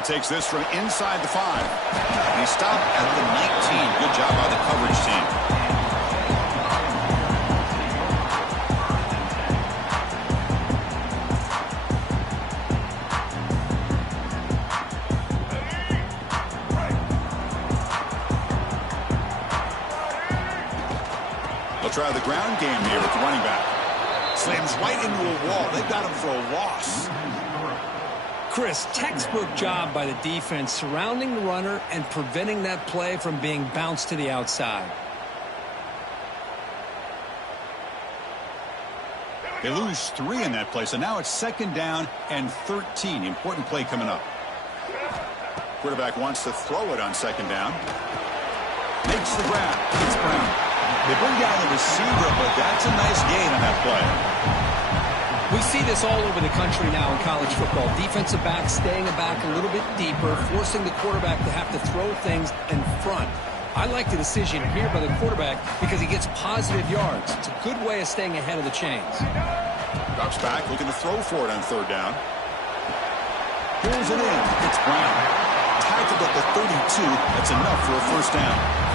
he takes this from inside the 5. And he stopped at the 19. Good job by the coverage team. They'll try the ground game here with the running back. Slams right into a wall. They've got him for a loss. Chris, textbook job by the defense surrounding the runner and preventing that play from being bounced to the outside. They lose 3 in that play, so now it's 2nd down and 13. Important play coming up. Quarterback wants to throw it on 2nd down. Makes the grab. It's Brown. They bring down the receiver, but that's a nice gain on that play. We see this all over the country now in college football. Defensive backs staying back a little bit deeper, forcing the quarterback to have to throw things in front. I like the decision here by the quarterback because he gets positive yards. It's a good way of staying ahead of the chains. Drops back, looking to throw for it on 3rd down. Pulls it in. It's Brown. Tackled at the 32. That's enough for a 1st down.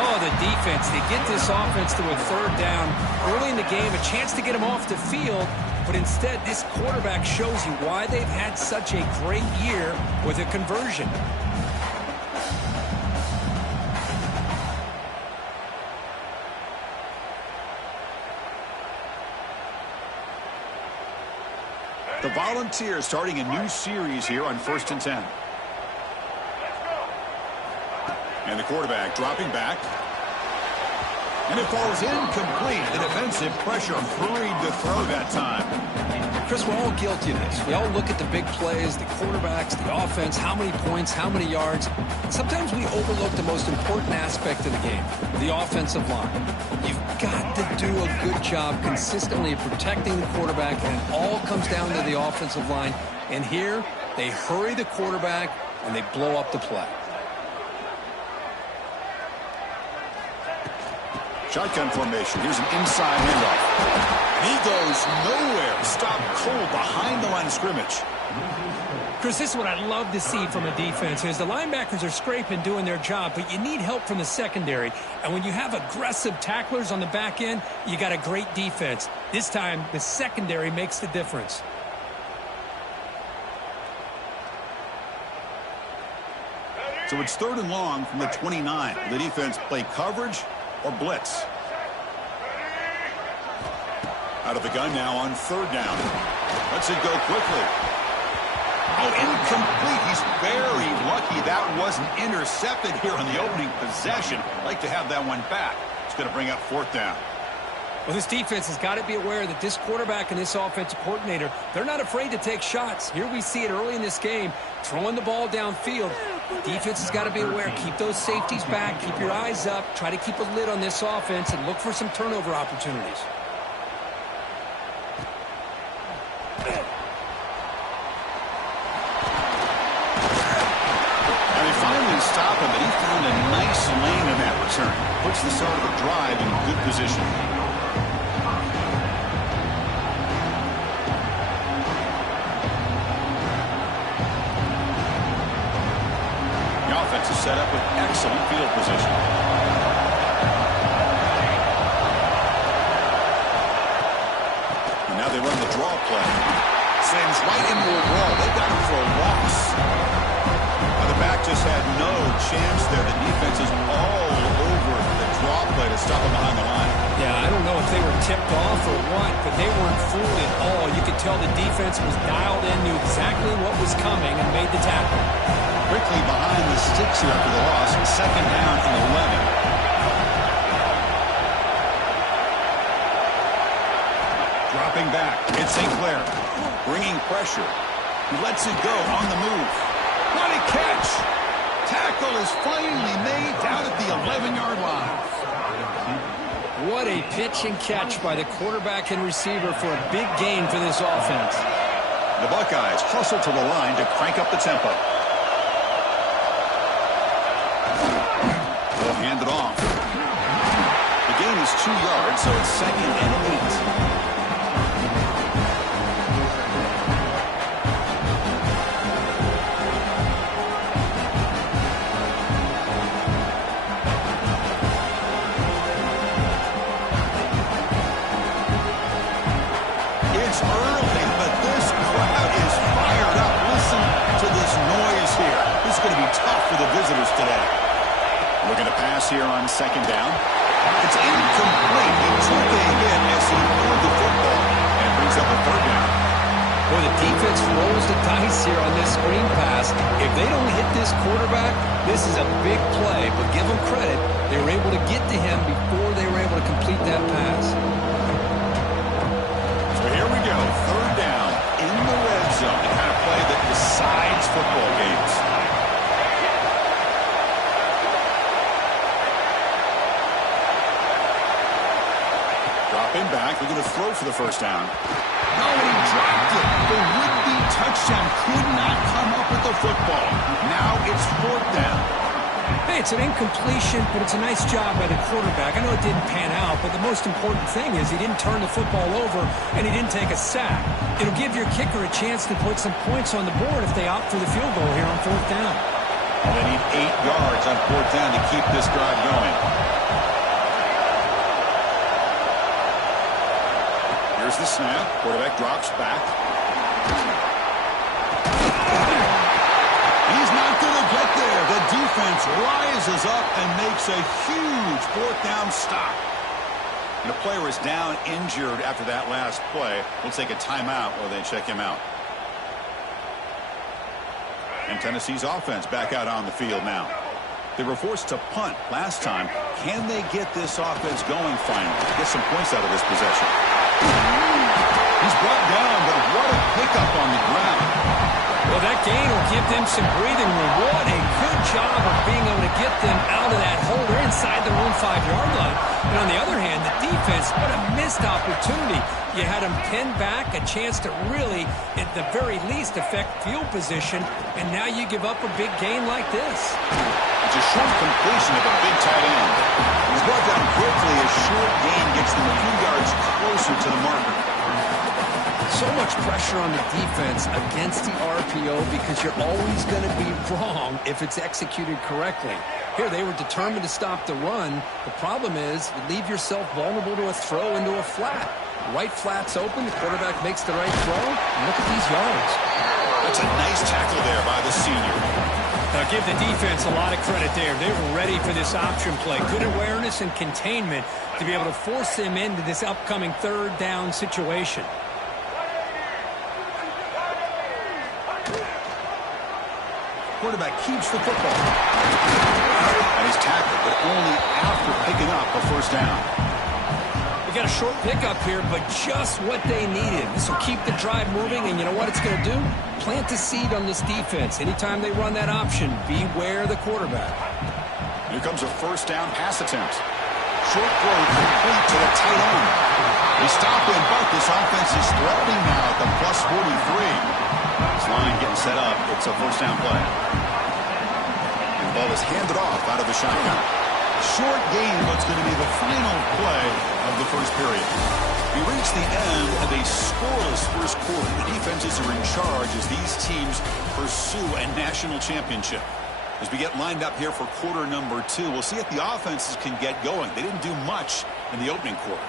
Oh, the defense. They get this offense to a 3rd down early in the game, a chance to get him off the field, but instead this quarterback shows you why they've had such a great year with a conversion. The Volunteers starting a new series here on 1st and 10. And the quarterback dropping back. And it falls incomplete. The defensive pressure hurried to throw that time. Chris, we're all guilty of this. We all look at the big plays, the quarterbacks, the offense, how many points, how many yards. Sometimes we overlook the most important aspect of the game, the offensive line. You've got to do a good job consistently of protecting the quarterback, and it all comes down to the offensive line. And here, they hurry the quarterback, and they blow up the play. Shotgun formation. Here's an inside handoff. And he goes nowhere. Stopped cold behind the line of scrimmage. Chris, this is what I love to see from a defense is the linebackers are scraping, doing their job, but you need help from the secondary. And when you have aggressive tacklers on the back end, you got a great defense. This time, the secondary makes the difference. So it's 3rd and long from the 29. The defense play coverage or blitz. Out of the gun now on 3rd down. Lets it go quickly. Oh, incomplete. He's very lucky that wasn't intercepted here on the opening possession. Like to have that one back. It's going to bring up 4th down. Well, this defense has got to be aware that this quarterback and this offensive coordinator, they're not afraid to take shots. Here we see it early in this game, throwing the ball downfield. Defense has got to be aware. Keep those safeties back. Keep your eyes up. Try to keep a lid on this offense and look for some turnover opportunities. And they finally stop him, but he found a nice lane in that return. Puts the start of the drive in good position. Offense is set up with excellent field position. And now they run the draw play. Sends right into a wall. They got him for a loss. Now the back just had no chance there. The defense is all over the draw play to stop him behind the line. Yeah, I don't know if they were tipped off or what, but they weren't fooled at all. You could tell the defense was dialed in, knew exactly what was coming, and made the tackle. Quickly behind the sticks here after the loss. 2nd down and 11. Dropping back. It's St. Clair. Bringing pressure. He lets it go on the move. What a catch. Tackle is finally made down at the 11-yard line. What a pitch and catch by the quarterback and receiver for a big gain for this offense. The Buckeyes hustle to the line to crank up the tempo. They'll hand it off. The gain is 2 yards, so it's 2nd and 8. pass here on second down. It's incomplete. He took a hit as he moved the football and brings up a third down. Well, the defense rolls the dice here on this screen pass. If they don't hit this quarterback, this is a big play. But give them credit. They were able to get to him before they were able to complete that pass. So here we go. Third down in the red zone. The kind of play that decides football games. Dropping back. We're going to throw for the first down. No, he dropped it. The would-be touchdown could not come up with the football. Now it's fourth down. Hey, it's an incompletion, but it's a nice job by the quarterback. I know it didn't pan out, but the most important thing is he didn't turn the football over and he didn't take a sack. It'll give your kicker a chance to put some points on the board if they opt for the field goal here on fourth down. Well, they need 8 yards on fourth down to keep this drive going. Here's the snap. Quarterback drops back. He's not going to get there. The defense rises up and makes a huge fourth down stop. And the player is down injured after that last play. We'll take a timeout while they check him out. And Tennessee's offense back out on the field now. They were forced to punt last time. Can they get this offense going finally? Get some points out of this possession. He's brought down, but what a pickup on the ground. Well, that gain will give them some breathing room. What a good job of being able to get them out of that hole. They're inside their own 5-yard line. And on the other hand, the defense, what a missed opportunity. You had them pinned back, a chance to really, at the very least, affect field position. And now you give up a big gain like this. It's a short completion of a big tight end. He's brought down quickly. A short gain gets them a few yards closer to the marker. So much pressure on the defense against the RPO because you're always going to be wrong if it's executed correctly. Here, they were determined to stop the run. The problem is you leave yourself vulnerable to a throw into a flat. Right flat's open. The quarterback makes the right throw. And look at these yards. That's a nice tackle there by the senior. Now give the defense a lot of credit there. They were ready for this option play. Good awareness and containment to be able to force them into this upcoming third down situation. Quarterback keeps the football. And he's tackled, but only after picking up a first down. They got a short pickup here, but just what they needed. This will keep the drive moving, and you know what it's going to do? Plant a seed on this defense. Anytime they run that option, beware the quarterback. Here comes a first down pass attempt. Short throw complete to the tight end. They stop him, but this offense is threatening now at the plus 43. This line getting set up. It's a first down play. And the ball is handed off out of the shotgun. Short gain, what's going to be the final play of the first period. We reach the end of a scoreless first quarter. The defenses are in charge as these teams pursue a national championship. As we get lined up here for quarter number 2, we'll see if the offenses can get going. They didn't do much in the opening quarter.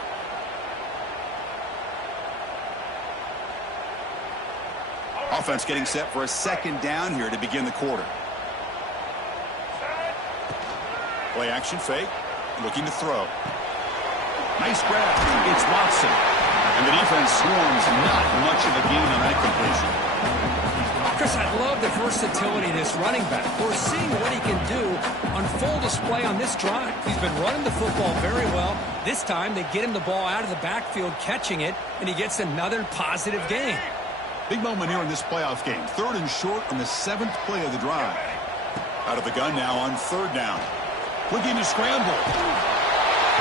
Offense getting set for a second down here to begin the quarter. Play action fake. Looking to throw. Nice grab. It's Watson. And the defense swarms not much of a gain on that completion. Chris, I love the versatility of this running back. We're seeing what he can do on full display on this drive. He's been running the football very well. This time they get him the ball out of the backfield, catching it, and he gets another positive gain. Big moment here in this playoff game. Third and short on the 7th play of the drive. Out of the gun now on third down. Looking to scramble.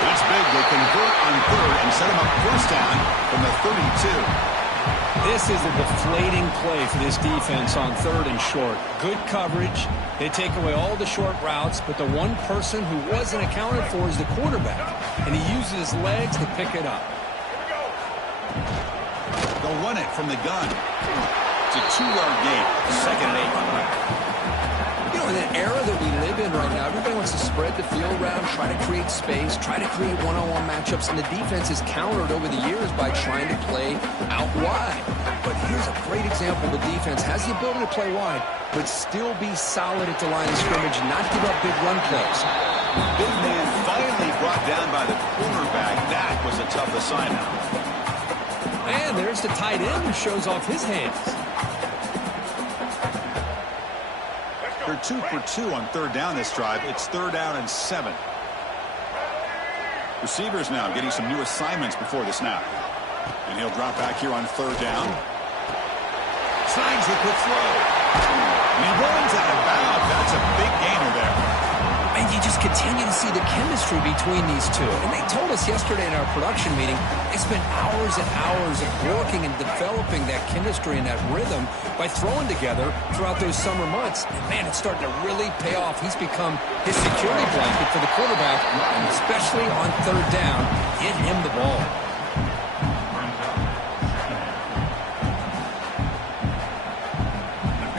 That's big. They convert on third and set him up first down from the 32. This is a deflating play for this defense on third and short. Good coverage. They take away all the short routes, but the one person who wasn't accounted for is the quarterback, and he uses his legs to pick it up. They'll run it from the gun. It's a 2-yard gain. Second and 8. You know, in an era that we live in right now, everybody wants to spread the field around, try to create space, try to create one-on-one matchups, and the defense is countered over the years by trying to play out wide. But here's a great example. The defense has the ability to play wide, but still be solid at the line of scrimmage, not give up big run plays. Big man finally brought down by the cornerback. That was a tough assignment. And there's the tight end who shows off his hands. They're 2 for 2 on third down this drive. It's 3rd down and 7. Receivers now getting some new assignments before the snap. And he'll drop back here on 3rd down. Signs a quick throw. And he runs out of bounds. That's a big gainer there. And you just continue to see the chemistry between these two. And they told us yesterday in our production meeting, they spent hours and hours of working and developing that chemistry and that rhythm by throwing together throughout those summer months. And man, it's starting to really pay off. He's become his security blanket for the quarterback, and especially on 3rd down, get him the ball.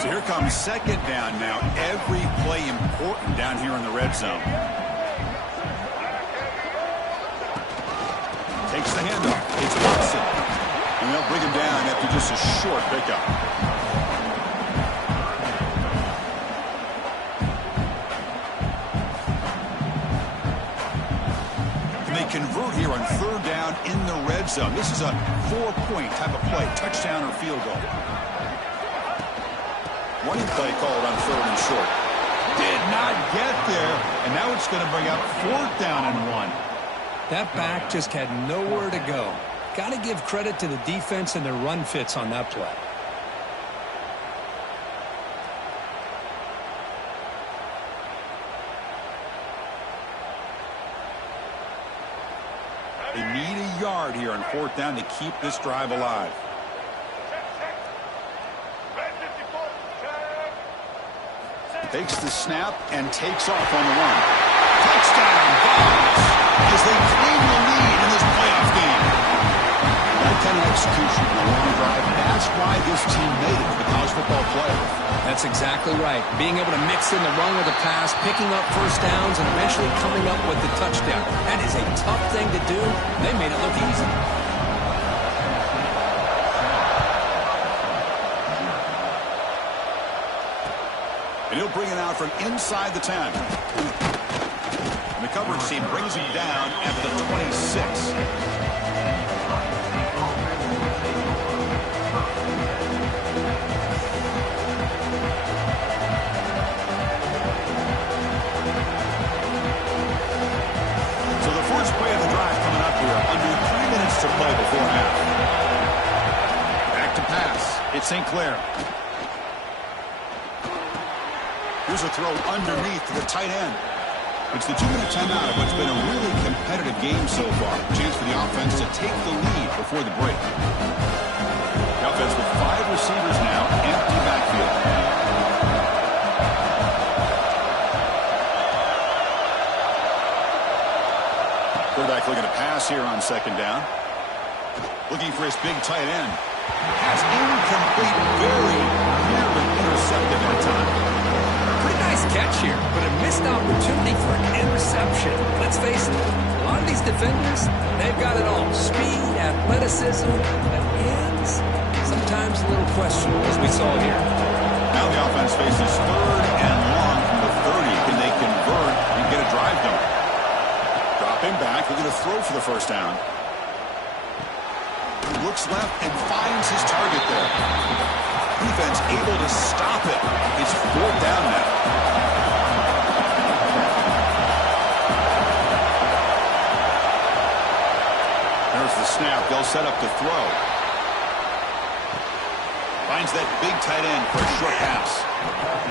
Here comes 2nd down now. Every play important down here in the red zone. Takes the handoff. It's Watson. And they'll bring him down after just a short pickup. And they convert here on 3rd down in the red zone. This is a 4-point type of play. Touchdown or field goal. Running play called on 3rd and short. Did not get there, and now it's going to bring up 4th down and 1. That back just had nowhere to go. Got to give credit to the defense and their run fits on that play. They need a yard here on 4th down to keep this drive alive. Takes the snap and takes off on the run. Touchdown, Vols, as they claim the lead in this playoff game. That kind of execution in a long drive, that's why this team made it to the college football playoff. That's exactly right. Being able to mix in the run with the pass, picking up first downs, and eventually coming up with the touchdown. That is a tough thing to do. They made it look easy. And he'll bring it out from inside the 10. And the coverage team brings him down at the 26. So the first play of the drive coming up here. Under 3 minutes to play before half. Back to pass. It's St. Clair. Here's a throw underneath to the tight end. It's the 2-minute timeout of what's been a really competitive game so far. Chance for the offense to take the lead before the break. The offense with 5 receivers now, empty backfield. Quarterback looking to pass here on 2nd down. Looking for his big tight end. Pass incomplete, very nearly intercepted that time. Nice catch here, but a missed opportunity for an interception. Let's face it, a lot of these defenders, they've got it all. Speed, athleticism, but hands, sometimes a little questionable, as we saw here. Now the offense faces 3rd and long from the 30. Can they convert and get a drive going? Drop him back. They're going to throw for the 1st down. Looks left and finds his target there. Defense able to stop it. It's 4th down now. There's the snap. They'll set up to throw. Finds that big tight end for a short pass.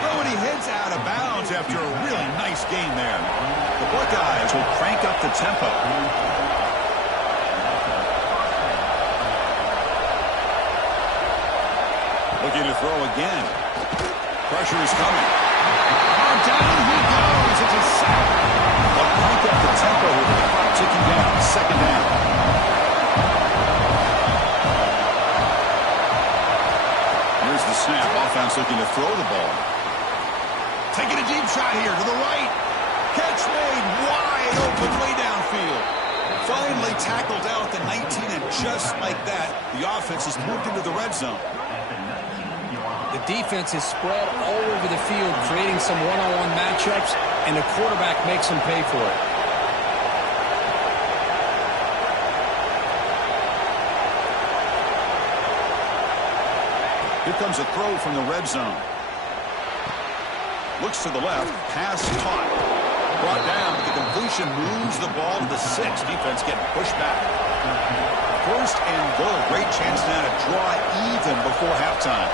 Oh, and he heads out of bounds after a really nice game there. The Buckeyes will crank up the tempo. Looking to throw again. Pressure is coming. Oh, down he goes. It's a sack. They'll crank up the tempo with the clock ticking down. 2nd down. Here's the snap. Offense looking to throw the ball. Taking a deep shot here to the right. Catch made wide open way downfield. Finally tackled out at the 19, and just like that, the offense has moved into the red zone. The defense is spread all over the field, creating some one-on-one matchups, and the quarterback makes them pay for it. Here comes a throw from the red zone. Looks to the left. Pass caught. Brought down. The completion moves the ball to the 6. Defense getting pushed back. First and goal. Great chance now to draw even before halftime.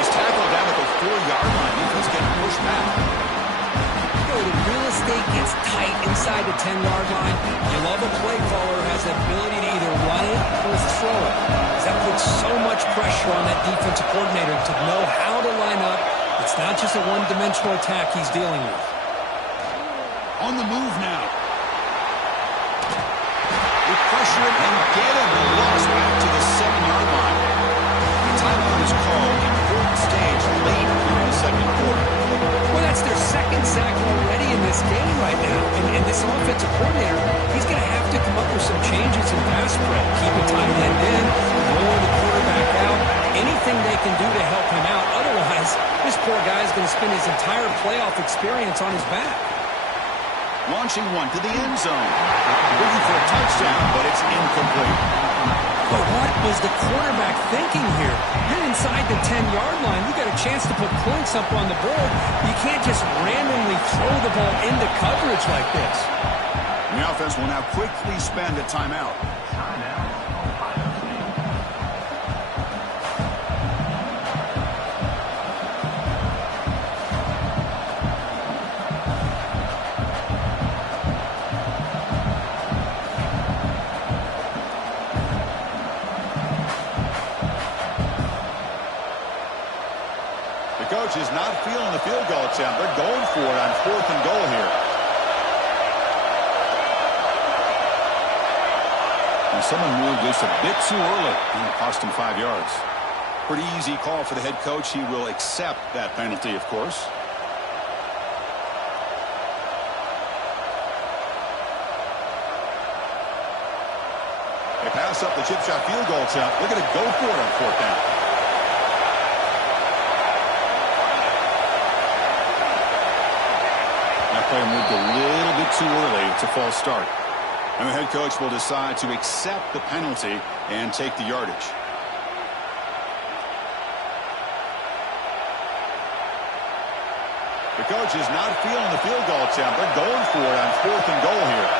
He's tackled down at the 4-yard line. Defense getting pushed back. The real estate gets tight inside the 10-yard line. You love a play caller who has the ability to either run it or throw it. That puts so much pressure on that defensive coordinator to know how to line up. It's not just a one-dimensional attack he's dealing with. On the move now. They pressure him and get him. The loss back to the 7-yard line. The timeout is called. Important stage late in the second quarter. Well, that's their second sack already in this game right now. And this offensive coordinator, he's going to have to come up with some changes in pass spread. Keep a tight end in, lower the quarterback out, anything they can do to help him out. Otherwise, this poor guy is going to spend his entire playoff experience on his back. Launching one to the end zone. Looking for a touchdown, but it's incomplete. But what was the quarterback thinking here? You're inside the 10-yard line. You got a chance to put points up on the board. You can't just randomly throw the ball into coverage like this. The offense will now quickly spend a timeout. Coach is not feeling the field goal attempt. They're going for it on 4th and goal here. And someone moved this a bit too early, and it cost him 5 yards. Pretty easy call for the head coach. He will accept that penalty, of course. They pass up the chip shot field goal attempt. They're going to go for it on 4th down. Player moved a little bit too early. It's a false start. And the head coach will decide to accept the penalty and take the yardage. The coach is not feeling the field goal attempt. They're going for it on 4th and goal here.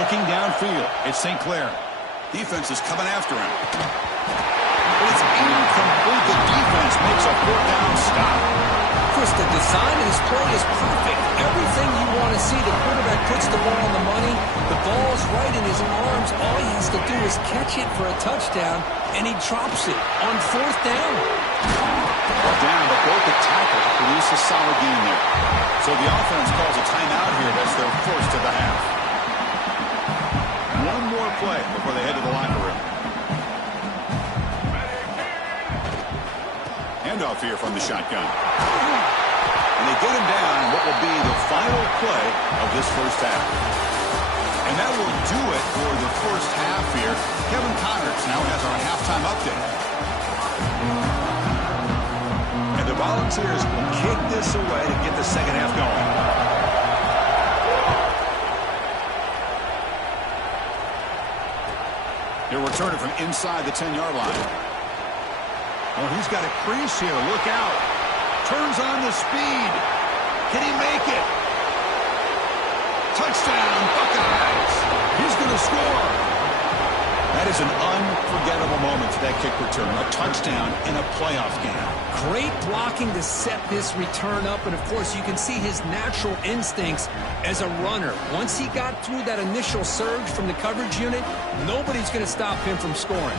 Looking downfield, it's St. Clair. Defense is coming after him. But it's incomplete. The defense makes a 4th down stop. Chris, the design of this play is perfect. Everything you want to see. The quarterback puts the ball on the money. The ball's right in his arms. All he has to do is catch it for a touchdown, and he drops it on 4th down. Ball down, but broke the tackle to produce a solid gain there. So the offense calls a timeout here. That's their first of the half. One more play before they head to the locker room. Handoff here from the shotgun. And they get him down what will be the final play of this first half. And that will do it for the first half here. Kevin Connors now has our halftime update. And the Volunteers will kick this away to get the second half going. He'll return it from inside the 10-yard line. Oh, he's got a crease here. Look out. Turns on the speed. Can he make it? Touchdown, Buckeyes. He's going to score. That is an unforgettable moment for that kick return. A touchdown in a playoff game. Great blocking to set this return up. And, of course, you can see his natural instincts as a runner. Once he got through that initial surge from the coverage unit, nobody's going to stop him from scoring.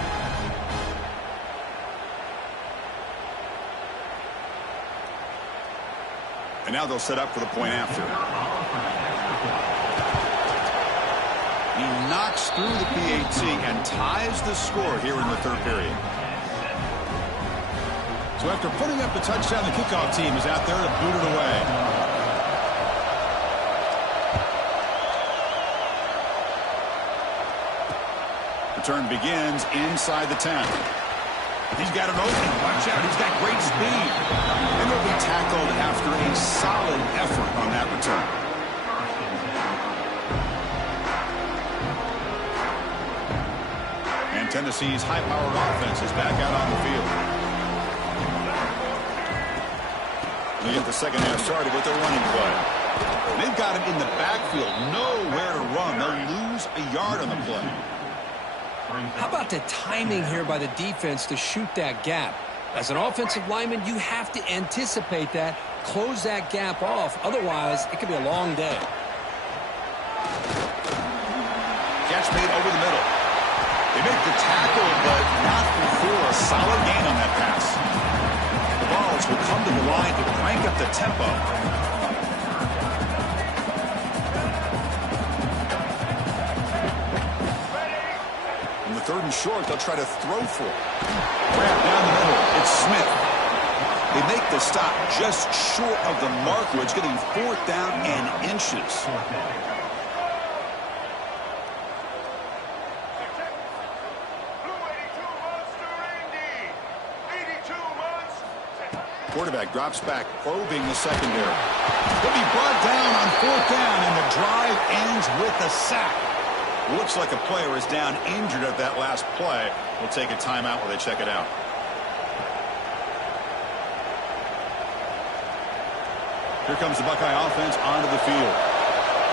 And now they'll set up for the point after. He knocks through the PAT and ties the score here in the third period. So after putting up the touchdown, the kickoff team is out there to boot it away. return begins inside the 10. He's got an opening. Watch out. He's got great speed. And he'll be tackled after a solid effort on that return. And Tennessee's high-powered offense is back out on the field. They get the second half started with their running play. They've got him in the backfield. Nowhere to run. They'll lose a yard on the play. How about the timing here by the defense to shoot that gap? As an offensive lineman, you have to anticipate that, close that gap off. Otherwise, it could be a long day. Catch made over the middle. They make the tackle, but not before a solid gain on that pass. The Vols will come to the line to crank up the tempo. Third and short, they'll try to throw for it. Grab down the middle. It's Smith. They make the stop just short of the mark, where it's getting 4th down and inches. Quarterback drops back, probing the secondary. He'll be brought down on 4th down, and the drive ends with a sack. Looks like a player is down injured at that last play. We'll take a timeout while they check it out. Here comes the Buckeye offense onto the field.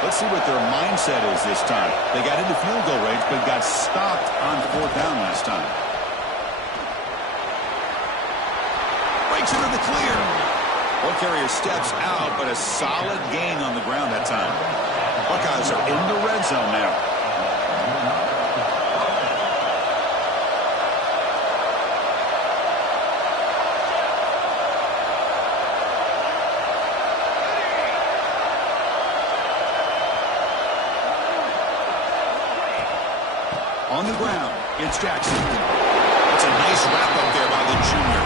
Let's see what their mindset is this time. They got into field goal range, but got stopped on 4th down last time. Breaks into the clear. One carrier steps out, but a solid gain on the ground that time. Buckeyes are in the red zone now. On the ground, it's Jackson. It's a nice wrap-up there by the junior.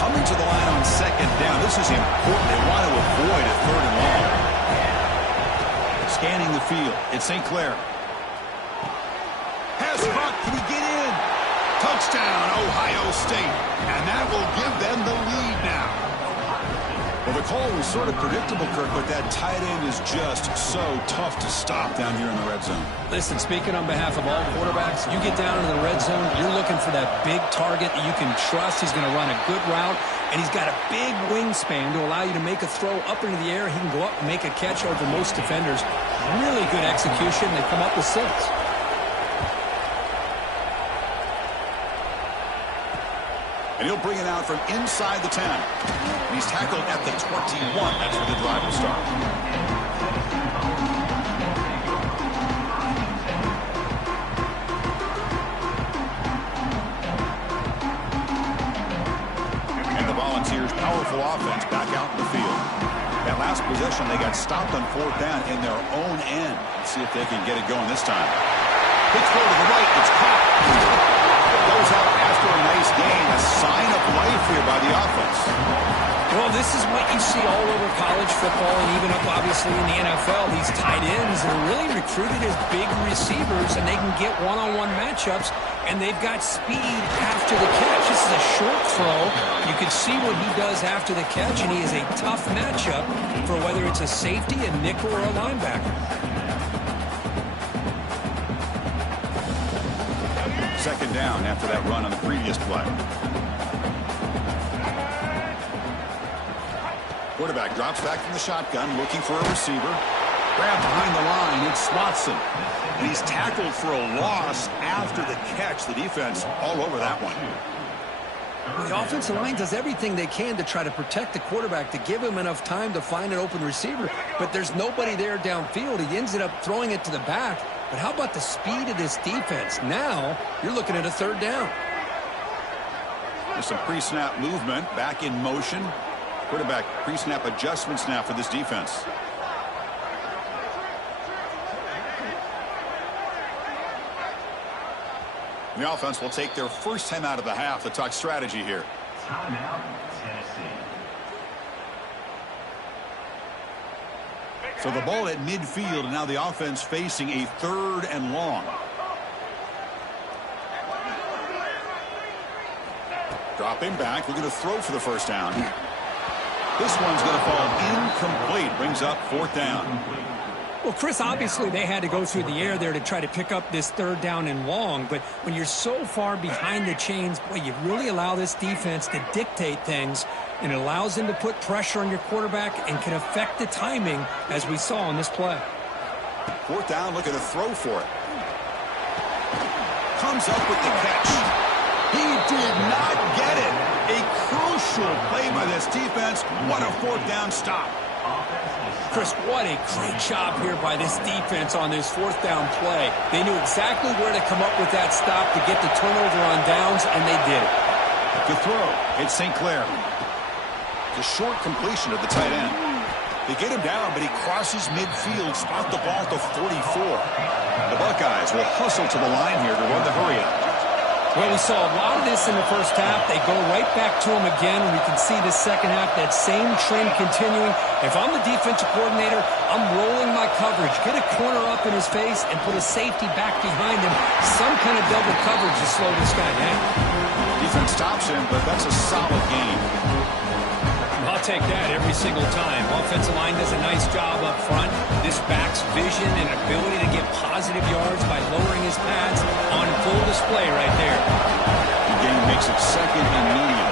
Coming to the line on 2nd down. This is important. They want to avoid a 3rd and long. Scanning the field, it's St. Clair. Can he get in? Touchdown, Ohio State. And that will give them the lead now. Well, the call was sort of predictable, Kirk, but that tight end is just so tough to stop down here in the red zone. Listen, speaking on behalf of all quarterbacks, you get down into the red zone, you're looking for that big target that you can trust. He's going to run a good route, and he's got a big wingspan to allow you to make a throw up into the air. He can go up and make a catch over most defenders. Really good execution. They come up with 6. And he'll bring it out from inside the 10. And he's tackled at the 21. That's where the drive will start. And the Volunteers' powerful offense back out in the field. That last possession, they got stopped on 4th down in their own end. Let's see if they can get it going this time. Big throw to the right. It's caught. Goes out after a nice gain. A sign of life here by the offense. Well, this is what you see all over college football and even up, obviously, in the NFL. These tight ends are really recruited as big receivers, and they can get one-on-one matchups, and they've got speed after the catch. This is a short throw. You can see what he does after the catch, and he is a tough matchup for whether it's a safety, a nickel, or a linebacker. 2nd down after that run on the previous play. Quarterback drops back from the shotgun, looking for a receiver. Grab behind the line, it's Watson. And he's tackled for a loss after the catch. The defense all over that one. The offensive line does everything they can to try to protect the quarterback, to give him enough time to find an open receiver. But there's nobody there downfield. He ends up throwing it to the back. But how about the speed of this defense? Now you're looking at a 3rd down. There's some pre-snap movement, back in motion. Quarterback pre-snap adjustments now for this defense. The offense will take their first time out of the half to talk strategy here. Timeout, Tennessee. So the ball at midfield, and now the offense facing a 3rd and long. Dropping back, looking to throw for the first down. This one's going to fall incomplete. Brings up 4th down. Well, Chris, obviously they had to go through the air there to try to pick up this 3rd down and long, but when you're so far behind the chains, boy, you really allow this defense to dictate things, and it allows them to put pressure on your quarterback and can affect the timing, as we saw on this play. 4th down, looking to throw for it. Comes up with the catch. He did not get it. A crucial play by this defense. What a 4th down stop. Chris, what a great job here by this defense on this 4th down play. They knew exactly where to come up with that stop to get the turnover on downs, and they did it. The throw, it's St. Clair. The short completion of the tight end. They get him down, but he crosses midfield, spot the ball to 44. The Buckeyes will hustle to the line here to run the hurry up. Well, we saw a lot of this in the first half. They go right back to him again, and we can see the second half, that same trend continuing. If I'm the defensive coordinator, I'm rolling my coverage. Get a corner up in his face and put a safety back behind him. Some kind of double coverage to slow this guy down. Defense stops him, but that's a solid game. I'll take that every single time. Offensive line does a nice job up front. This back's vision and ability to get positive yards by lowering his pads on full display right there. The game makes it 2nd and medium.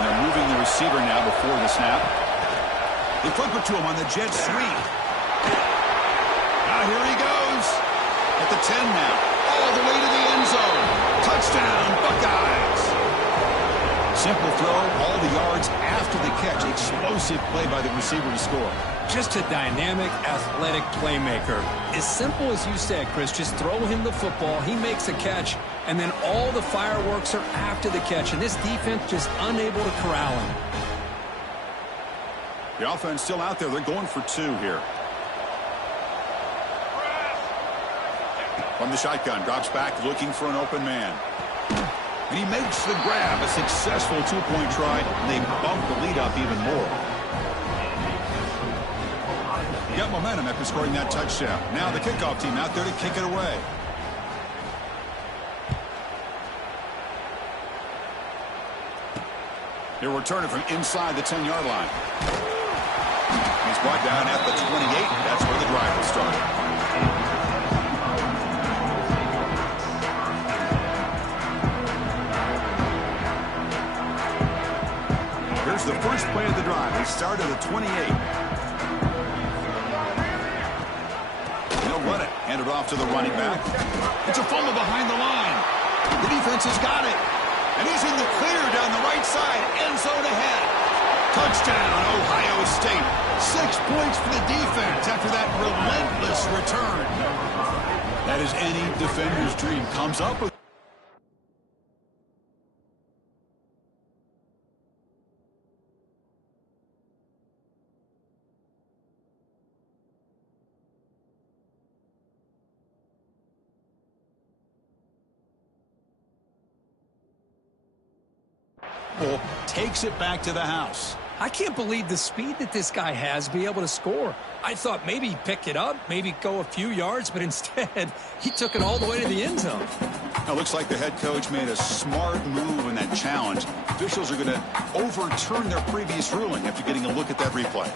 They're moving the receiver now before the snap. They flip it to him on the jet sweep. Now here he goes. At the 10 now. All the way to the end zone. Touchdown, Buckeyes. Simple throw, all the yards after the catch. Explosive play by the receiver to score. Just a dynamic, athletic playmaker. As simple as you said, Chris, just throw him the football, he makes a catch, and then all the fireworks are after the catch, and this defense just unable to corral him. The offense still out there. They're going for 2 here. From the shotgun, drops back, looking for an open man. And he makes the grab, a successful 2-point try, and they bump the lead up even more. Got momentum after scoring that touchdown. Now the kickoff team out there to kick it away. He'll return it from inside the 10-yard line. He's brought down at the 28. That's where the drive will start. Here's the first play of the drive. They start at the 28. They'll run it. Hand it off to the running back. It's a fumble behind the line. The defense has got it. And he's in the clear down the right side. End zone ahead. Touchdown, Ohio State. 6 points for the defense after that relentless return. That is any defender's dream. Comes up with takes it back to the house. I can't believe the speed that this guy has to be able to score. I thought maybe he'd pick it up, maybe go a few yards, but instead he took it all the way to the end zone. Now, looks like the head coach made a smart move in that challenge. Officials are going to overturn their previous ruling after getting a look at that replay.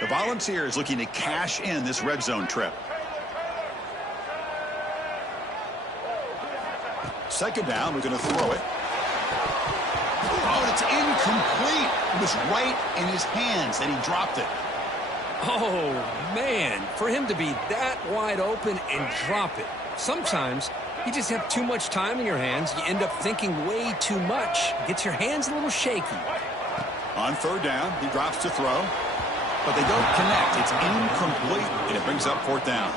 The Volunteers looking to cash in this red zone trip. Second down, we're going to throw it. Oh, it's incomplete. It was right in his hands, and he dropped it. Oh, man, for him to be that wide open and drop it. Sometimes you just have too much time in your hands. You end up thinking way too much. Gets your hands a little shaky. On third down, he drops to throw, but they don't connect. It's incomplete, and it brings up fourth down.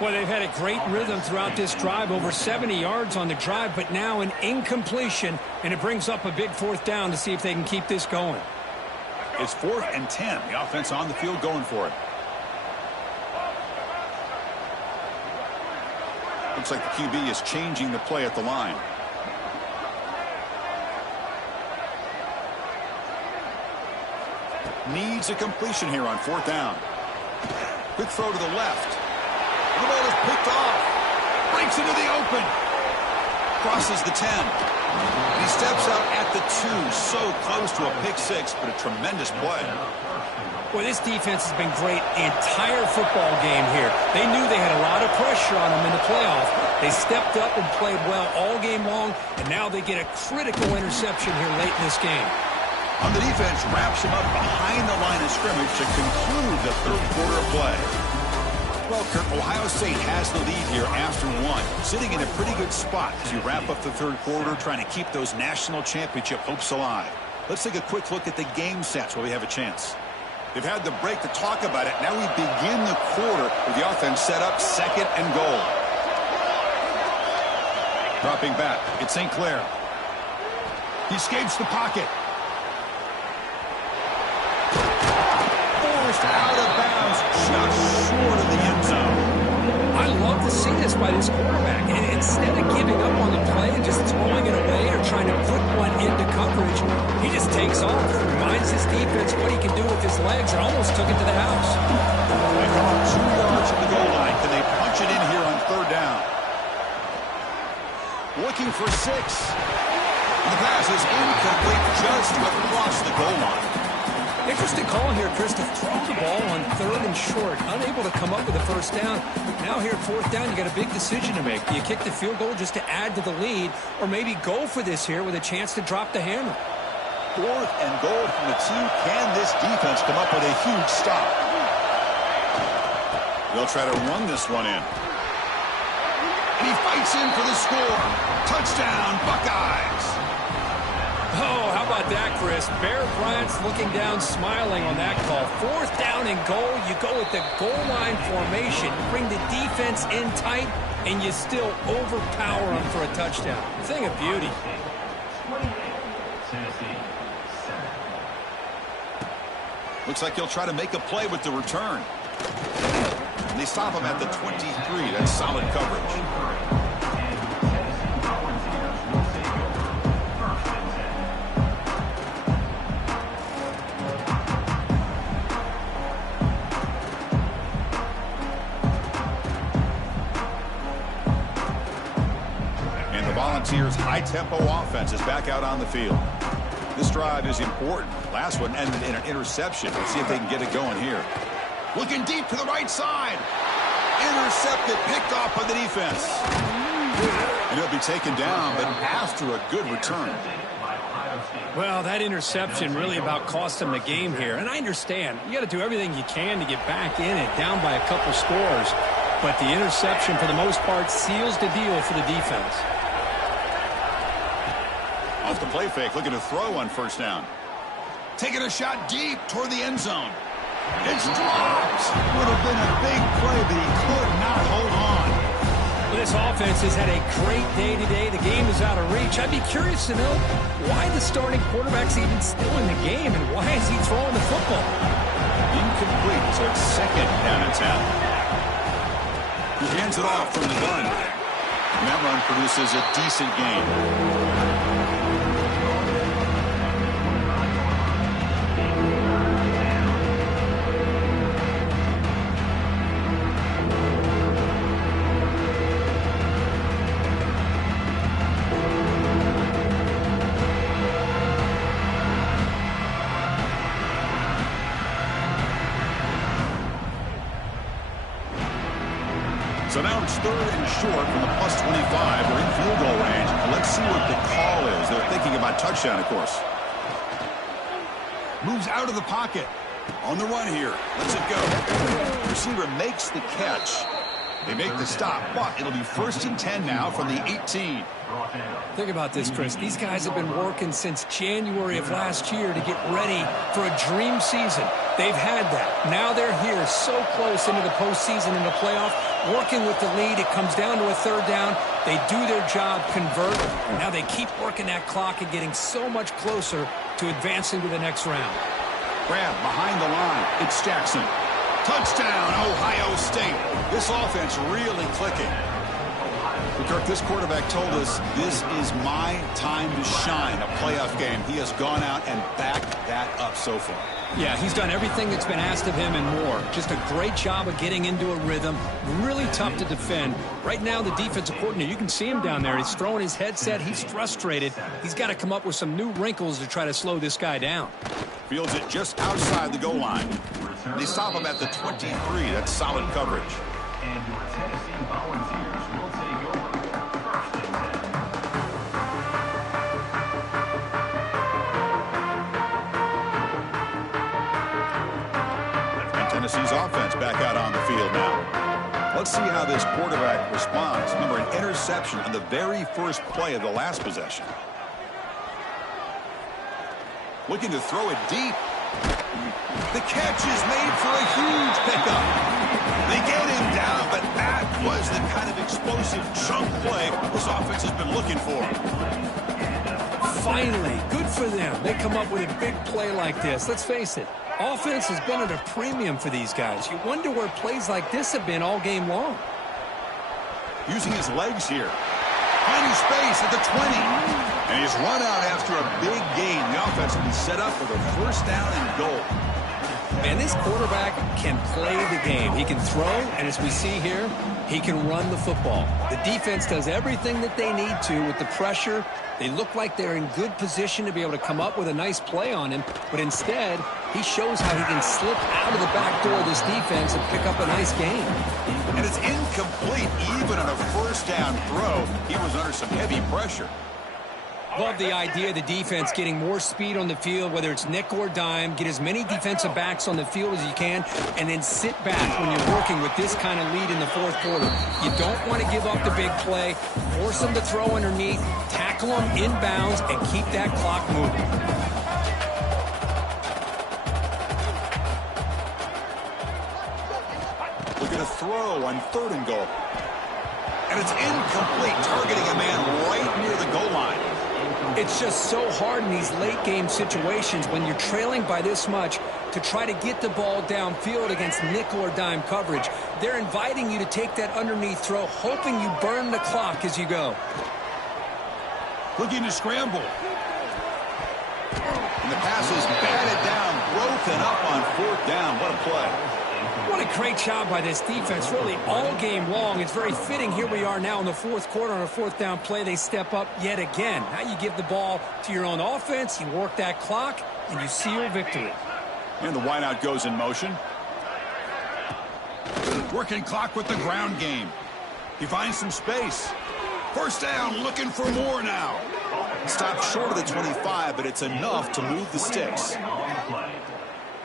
Well, they've had a great rhythm throughout this drive, over 70 yards on the drive, but now an incompletion, and it brings up a big fourth down to see if they can keep this going. It's 4th and 10. The offense on the field going for it. Looks like the QB is changing the play at the line. Needs a completion here on 4th down. Quick throw to the left. The ball is picked off. Breaks into the open. Crosses the 10. And he steps out at the 2. So close to a pick 6, but a tremendous play. Well, this defense has been great the entire football game here. They knew they had a lot of pressure on them in the playoff. They stepped up and played well all game long, and now they get a critical interception here late in this game. On the defense, wraps him up behind the line of scrimmage to conclude the third quarter of play. Well, Kirk, Ohio State has the lead here after 1, sitting in a pretty good spot as you wrap up the third quarter, trying to keep those national championship hopes alive. Let's take a quick look at the game sets while we have a chance. They've had the break to talk about it. Now we begin the quarter with the offense set up 2nd and goal. Dropping back, it's St. Clair. He escapes the pocket. Forced out of bounds, just short of the end zone. I love to see this by this quarterback. And instead of giving up on the play and just throwing it away or trying to put one into coverage, he just takes off. Reminds his defense what he can do with his legs and almost took it to the house. They come up 2 yards from the goal line. Can they punch it in here on 3rd down? Looking for 6. And the pass is incomplete just across the goal line. Interesting call here, Chris, to throw the ball on 3rd and short. Unable to come up with a first down. Now here at 4th down, you got a big decision to make. Do you kick the field goal just to add to the lead, or maybe go for this here with a chance to drop the hammer? 4th and goal from the 2. Can this defense come up with a huge stop? They'll try to run this one in. And he fights in for the score. Touchdown, Buckeyes. Oh, how about that, Chris? Bear Bryant's looking down, smiling on that call. 4th down and goal. You go with the goal line formation. You bring the defense in tight, and you still overpower them for a touchdown. Thing of beauty. Looks like he'll try to make a play with the return. And they stop him at the 23. That's solid coverage. Volunteers' high-tempo offense is back out on the field. This drive is important. Last one ended in an interception. Let's see if they can get it going here. Looking deep to the right side. Intercepted, picked off by the defense. And he'll be taken down, but after a good return. Well, that interception really about cost him the game here. And I understand. You got to do everything you can to get back in it, down by a couple scores. But the interception, for the most part, seals the deal for the defense. Off the play fake, looking to throw on 1st down. Taking a shot deep toward the end zone. It's dropped. Would have been a big play, but he could not hold on. Well, this offense has had a great day today. The game is out of reach. I'd be curious to know why the starting quarterback's even still in the game, and why is he throwing the football? Incomplete, so it's 2nd down and 10. He hands it off from the gun. And that run produces a decent gain. So now it's 3rd and short from the +25. They're in field goal range. Let's see what the call is. They're thinking about touchdown, of course. Moves out of the pocket. On the run here. Lets it go. Receiver makes the catch. They make the stop, but it'll be 1st and 10 now from the 18. Think about this, Chris. These guys have been working since January of last year to get ready for a dream season. They've had that. Now they're here so close into the postseason and the playoff, working with the lead. It comes down to a 3rd down. They do their job, convert. Now they keep working that clock and getting so much closer to advancing to the next round. Grab behind the line. It's Jackson. Touchdown, Ohio State. This offense really clicking. Kirk, this quarterback told us this is my time to shine, a playoff game. He has gone out and backed that up so far. Yeah, he's done everything that's been asked of him and more. Just a great job of getting into a rhythm. Really tough to defend. Right now, the defensive coordinator, you can see him down there. He's throwing his headset. He's frustrated. He's got to come up with some new wrinkles to try to slow this guy down. Fields it just outside the goal line. They stop him at the 23. That's solid coverage. And your Tennessee Volunteers will take over 1st and 10. And Tennessee's offense back out on the field now. Let's see how this quarterback responds. Remember, an interception on the very first play of the last possession. Looking to throw it deep. The catch is made for a huge pickup. They get him down, but that was the kind of explosive chunk play this offense has been looking for. Finally, good for them. They come up with a big play like this. Let's face it, offense has been at a premium for these guys. You wonder where plays like this have been all game long. Using his legs here. Finding space at the 20. And he's run out after a big gain. The offense will be set up for the first down and goal. And this quarterback can play the game. He can throw, and as we see here, he can run the football. The defense does everything that they need to with the pressure. They look like they're in good position to be able to come up with a nice play on him, but instead, he shows how he can slip out of the back door of this defense and pick up a nice gain. And it's incomplete even on a first down throw. He was under some heavy pressure. Love the idea of the defense getting more speed on the field, whether it's nickel or dime, get as many defensive backs on the field as you can, and then sit back when you're working with this kind of lead in the fourth quarter. You don't want to give up the big play, force them to throw underneath, tackle them inbounds, and keep that clock moving. Looking to throw on 3rd and goal. And it's incomplete, targeting a man right near the goal line. It's just so hard in these late-game situations when you're trailing by this much to try to get the ball downfield against nickel or dime coverage. They're inviting you to take that underneath throw, hoping you burn the clock as you go. Looking to scramble. And the pass is batted down, broken up on 4th down. What a play. What a great job by this defense, really all game long. It's very fitting. Here we are now in the fourth quarter on a 4th down play. They step up yet again. Now you give the ball to your own offense, you work that clock, and you seal victory. And the wideout goes in motion. Working clock with the ground game. He finds some space. First down, looking for more now. Stopped short of the 25, but it's enough to move the sticks.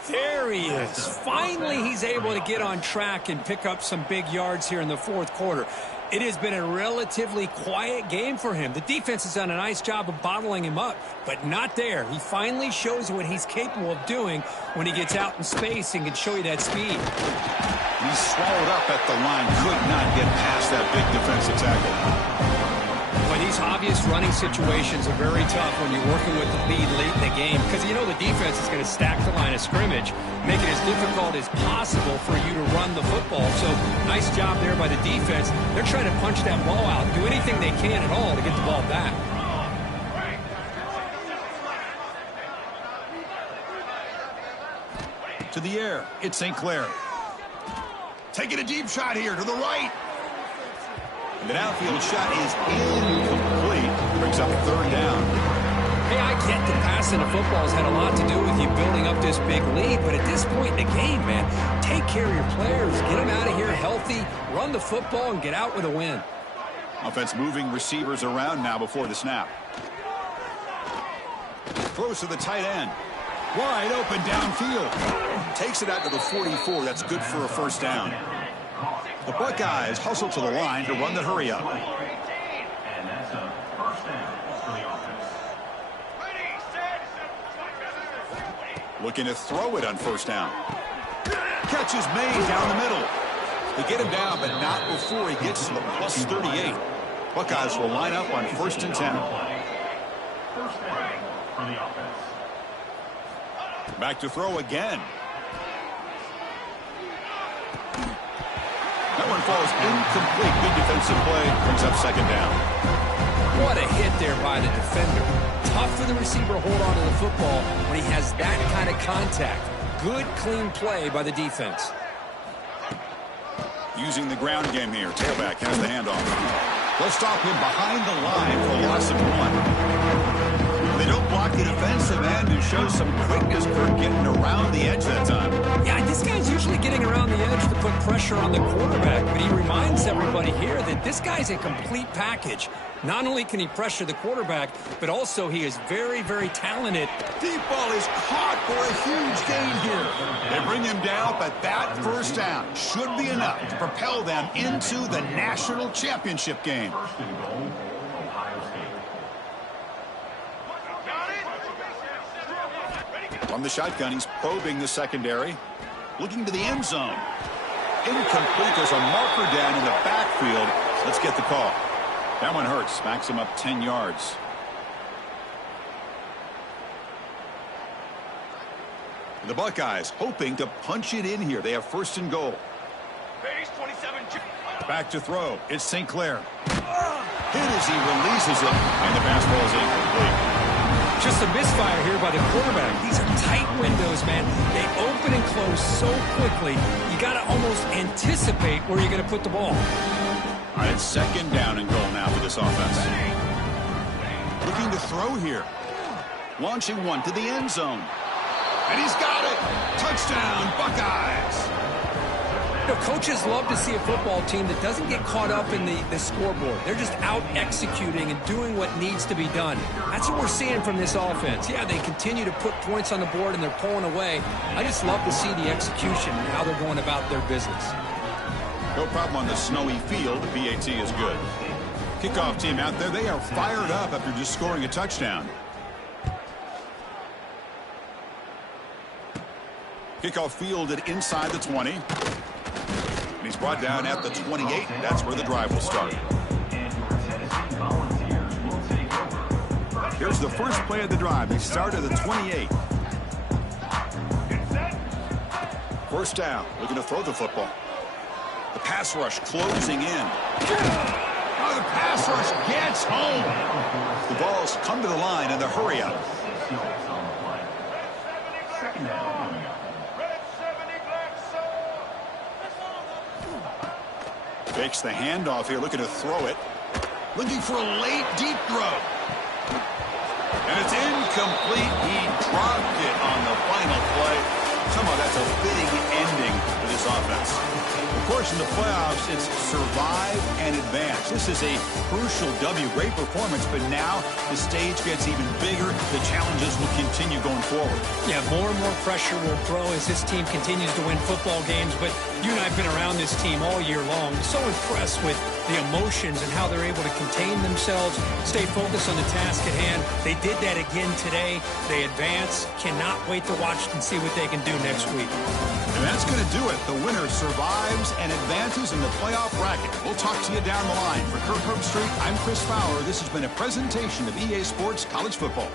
There he is. Finally, he's able to get on track and pick up some big yards here in the fourth quarter. It has been a relatively quiet game for him. The defense has done a nice job of bottling him up, but not there. He finally shows what he's capable of doing when he gets out in space and can show you that speed. He's swallowed up at the line. Could not get past that big defensive tackle. But these obvious running situations are very tough when you're working with the lead late in the game because you know the defense is going to stack the line of scrimmage, make it as difficult as possible for you to run the football. So nice job there by the defense. They're trying to punch that ball out, do anything they can at all to get the ball back. To the air, it's St. Clair. Taking a deep shot here to the right. The downfield shot is incomplete. Brings up 3rd down. Hey, I get that passing the football has had a lot to do with you building up this big lead, but at this point in the game, man, take care of your players. Get them out of here healthy, run the football, and get out with a win. Offense moving receivers around now before the snap. Throws to the tight end. Wide open downfield. Takes it out to the 44. That's good for a first down. The Buckeyes hustle to the line to run the hurry up. And that's a 1st down for the offense. Looking to throw it on 1st down. Catch is made down the middle. They get him down, but not before he gets to the plus 38. Buckeyes will line up on 1st and 10. 1st down for the offense. Back to throw again. That one falls incomplete. Good defensive play. Brings up second down. What a hit there by the defender. Tough for the receiver to hold on to the football when he has that kind of contact. Good, clean play by the defense. Using the ground game here. Tailback has the handoff. They'll stop him behind the line for a loss of 1. They don't block the defensive end and show some quickness for getting around the edge that time. Yeah, this guy's usually getting around the edge to put pressure on the quarterback, but he reminds everybody here that this guy's a complete package. Not only can he pressure the quarterback, but also he is very, very talented. Deep ball is caught for a huge gain here. They bring him down, but that first down should be enough to propel them into the national championship game. First and goal, Ohio State. From the shotgun, he's probing the secondary. Looking to the end zone. Incomplete. There's a marker down in the backfield. Let's get the call. That one hurts. Backs him up 10 yards. The Buckeyes hoping to punch it in here. They have first and goal. Back to throw. It's St. Clair. Hit as he releases it, and the pass falls incomplete. Just a misfire here by the quarterback. These are tight windows, man. They open and close so quickly. You got to almost anticipate where you're going to put the ball. All right, it's second down and goal now for this offense. Looking to throw here. Launching one to the end zone. And he's got it. Touchdown, Buckeyes. You know, coaches love to see a football team that doesn't get caught up in the scoreboard. They're just out executing and doing what needs to be done. That's what we're seeing from this offense. Yeah, they continue to put points on the board and they're pulling away. I just love to see the execution and how they're going about their business. No problem on the snowy field. The BAT is good. Kickoff team out there. They are fired up after just scoring a touchdown. Kickoff fielded inside the 20. And he's brought down at the 28. That's where the drive will start. And your Tennessee Volunteers will take over. Here's the first play of the drive. They start at the 28. First down. Looking to throw the football. The pass rush closing in. Oh, the pass rush gets home. The balls come to the line in the hurry up. 6 yards on the play. Second down coming up. Fakes the handoff here, looking to throw it. Looking for a late, deep throw. And it's incomplete. He dropped it on the final play. Somehow that's a fitting ending to this offense. Of course, in the playoffs, it's survive and advance. This is a crucial W. Great performance, but now the stage gets even bigger. The challenges will continue going forward. Yeah, more and more pressure will grow as this team continues to win football games. But you and I have been around this team all year long. So impressed with the emotions and how they're able to contain themselves, stay focused on the task at hand. They did that again today. They advance. Cannot wait to watch and see what they can do next week. And that's going to do it. The winner survives and advances in the playoff bracket. We'll talk to you down the line. For Kirk Herbstreit, I'm Chris Fowler. This has been a presentation of EA Sports College Football.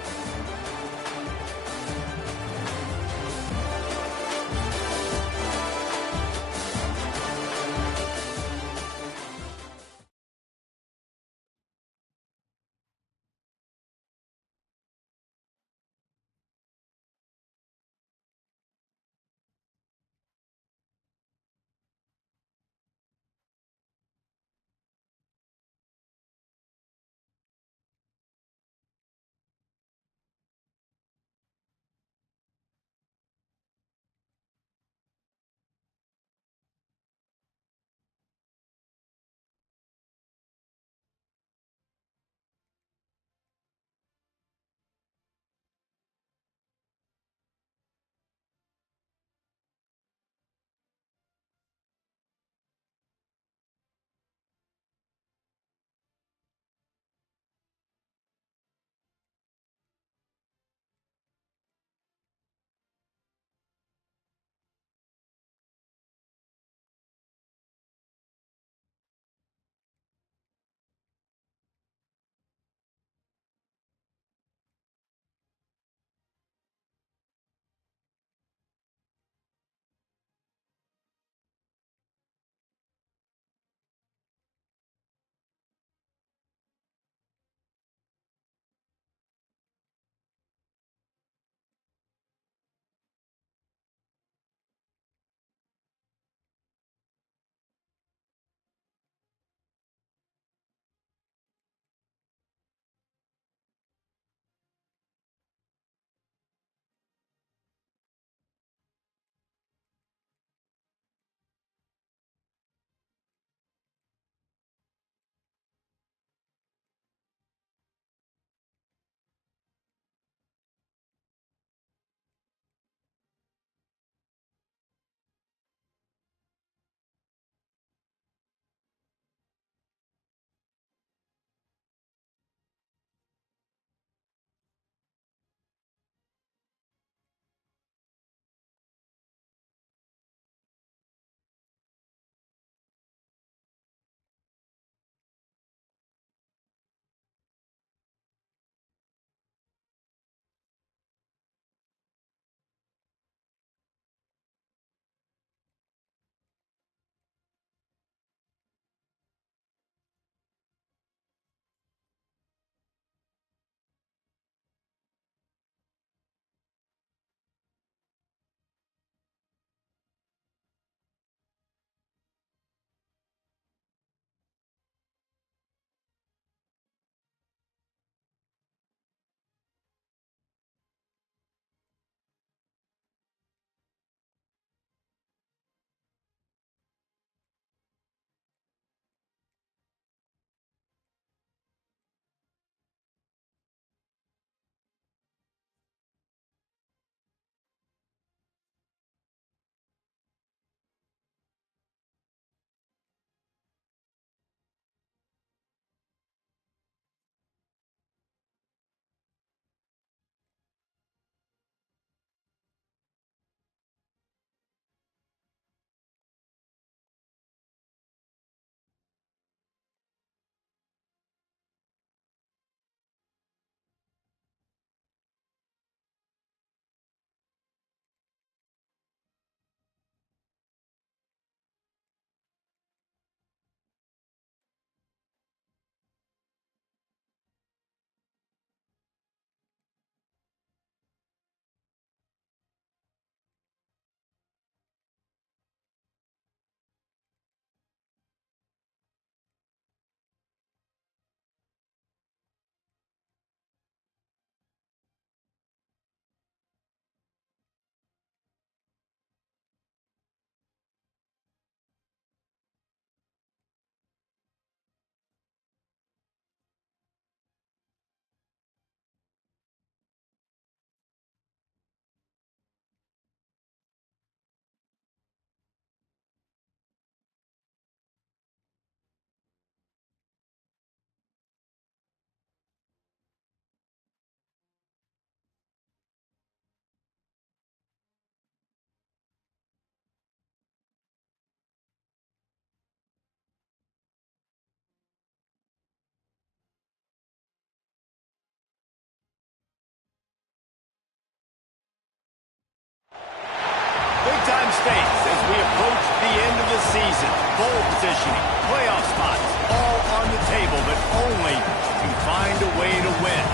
face as we approach the end of the season. Bowl positioning, playoff spots, all on the table, but only to find a way to win.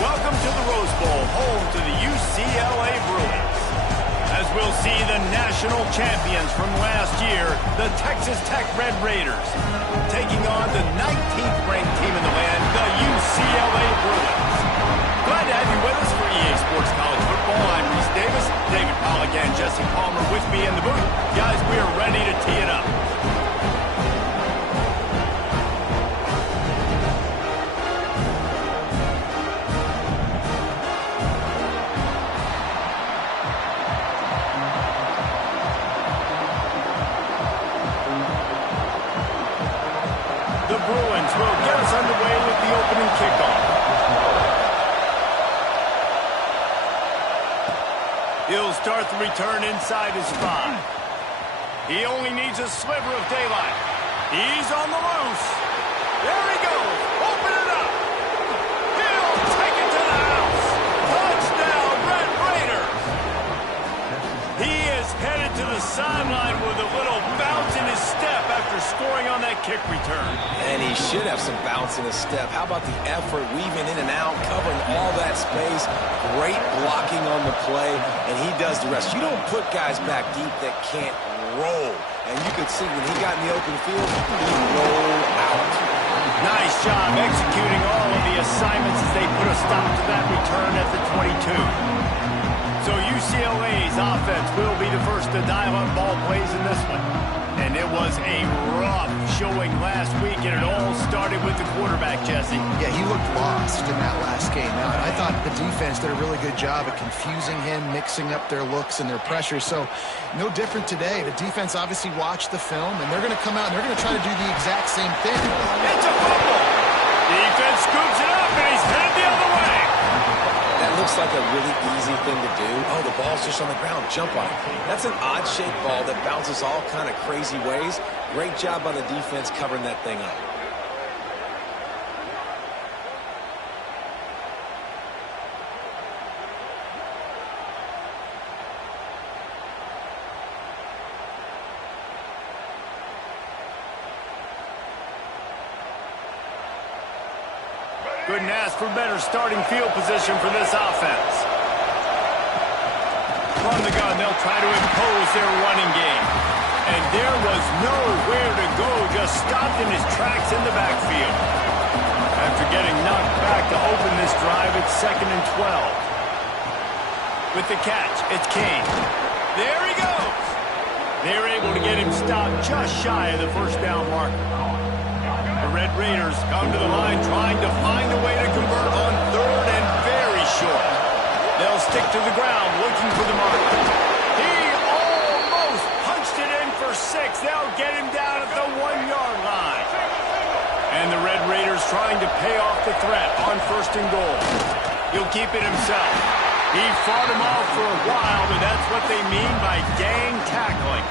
Welcome to the Rose Bowl, home to the UCLA Bruins. As we'll see the national champions from last year, the Texas Tech Red Raiders, taking on the 19th ranked team in the land, the UCLA Bruins. Glad to have you with us for EA Sports College Football. I'm Reese Davis, David Pollack and Jesse Palmer with me in the booth. Guys, we are ready to tee it up. The Bruins will get us underway with the opening kickoff. He'll start the return inside his 5. He only needs a sliver of daylight. He's on the loose. There he goes. Open it up. He'll take it to the house. Touchdown, Red Raiders. He is headed to the sideline with a little bounce in his step after scoring on that kick return. And he should have some bounce in his step. How about the effort, weaving in and out, covering all that space, great blocking on the play, and he does the rest. You don't put guys back deep that can't roll. And you could see when he got in the open field, he rolled out. Nice job executing all of the assignments as they put a stop to that return at the 22. So UCLA's offense will be the first to dial up ball plays in this one. And it was a rough showing last week, and it all started with the quarterback, Jesse. Yeah, he looked lost in that last game out. I thought the defense did a really good job of confusing him, mixing up their looks and their pressure. So no different today. The defense obviously watched the film, and they're going to come out and they're going to try to do the exact same thing. It's a fumble. Defense scoops it up, and he's headed the other way. That looks like a really easy thing to do. Oh, the ball's just on the ground. Jump on it. That's an odd-shaped ball that bounces all kind of crazy ways. Great job by the defense covering that thing up. Couldn't ask for better starting field position for this offense. From the gun, they'll try to impose their running game. And there was nowhere to go, just stopped in his tracks in the backfield. After getting knocked back to open this drive, it's 2nd and 12. With the catch, it's Kane. There he goes. They're able to get him stopped just shy of the first down marker. The Red Raiders come to the line trying to find a way to convert on 3rd and very short. They'll stick to the ground looking for the mark. He almost punched it in for 6. They'll get him down at the 1-yard line. And the Red Raiders trying to pay off the threat on 1st and goal. He'll keep it himself. He fought him off for a while, but that's what they mean by gang tackling.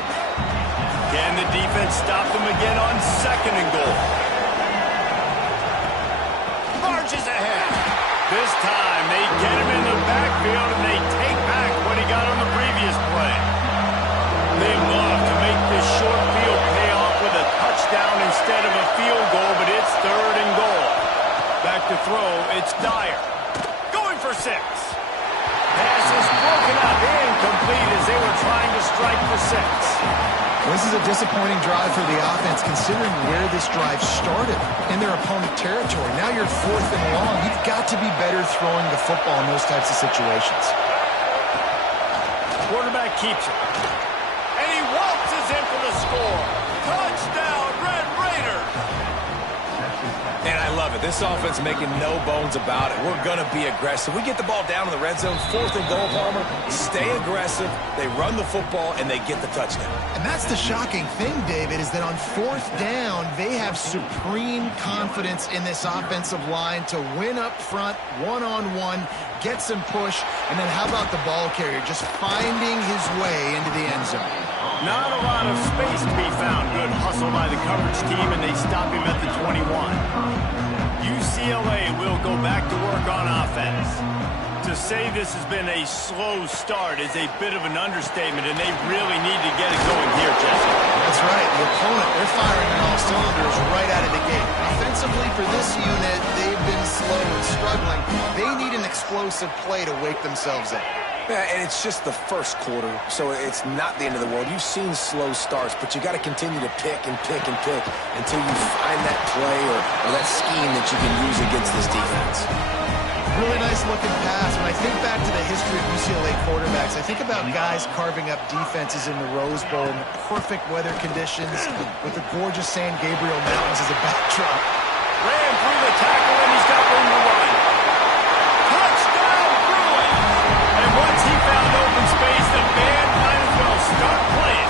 Can the defense stop them again on 2nd and goal? Marches ahead. This time they get him in the backfield and they take back what he got on the previous play. They love to make this short field pay off with a touchdown instead of a field goal, but it's 3rd and goal. Back to throw, it's Dyer. Going for 6. Pass is broken up, incomplete as they were trying to strike for 6. This is a disappointing drive for the offense considering where this drive started in their opponent territory. Now you're 4th and long. You've got to be better throwing the football in those types of situations. Quarterback keeps it. And he waltzes in for the score. Touchdown, Red Raiders. And I love it. This offense making no bones about it. We're going to be aggressive. We get the ball down in the red zone, 4th and goal, Palmer. Stay aggressive. They run the football, and they get the touchdown. And that's the shocking thing, David, is that on 4th down, they have supreme confidence in this offensive line to win up front, one-on-one, get some push, and then how about the ball carrier just finding his way into the end zone? Not a lot of space to be found. Good hustle by the coverage team, and they stop him at the 21. UCLA will go back to work on offense. To To say this has been a slow start is a bit of an understatement, and they really need to get it going here, Jesse. That's right. The opponent, they're firing on all cylinders right out of the gate. Offensively for this unit, they've been slow and struggling. They need an explosive play to wake themselves up. Yeah, and it's just the first quarter, so it's not the end of the world. You've seen slow starts, but you got to continue to pick and pick and pick until you find that play or that scheme that you can use against this defense. Really nice looking pass. When I think back to the history of UCLA quarterbacks, I think about guys carving up defenses in the Rose Bowl in the perfect weather conditions with the gorgeous San Gabriel Mountains as a backdrop. Ran through the tackle, and he's got room to run. Touchdown, Bruins! And once he found open space, the band might as well start playing.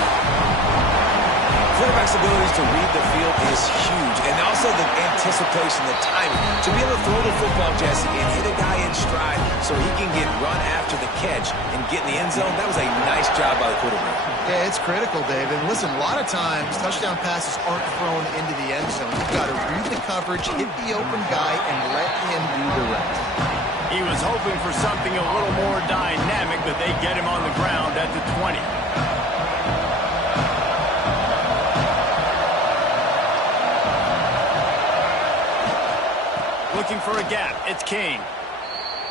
Quarterback's ability to read the field is huge, and also the anticipation, the timing. To be able to throw the football, Jesse, and hit a guy in stride so he can get run after the catch and get in the end zone, that was a nice job by the quarterback. Yeah, it's critical, Dave. And listen, a lot of times, touchdown passes aren't thrown into the end zone. You've got to read the coverage, hit the open guy, and let him do the rest. He was hoping for something a little more dynamic, but they get him on the ground at the 20. Looking for a gap. It's Kane.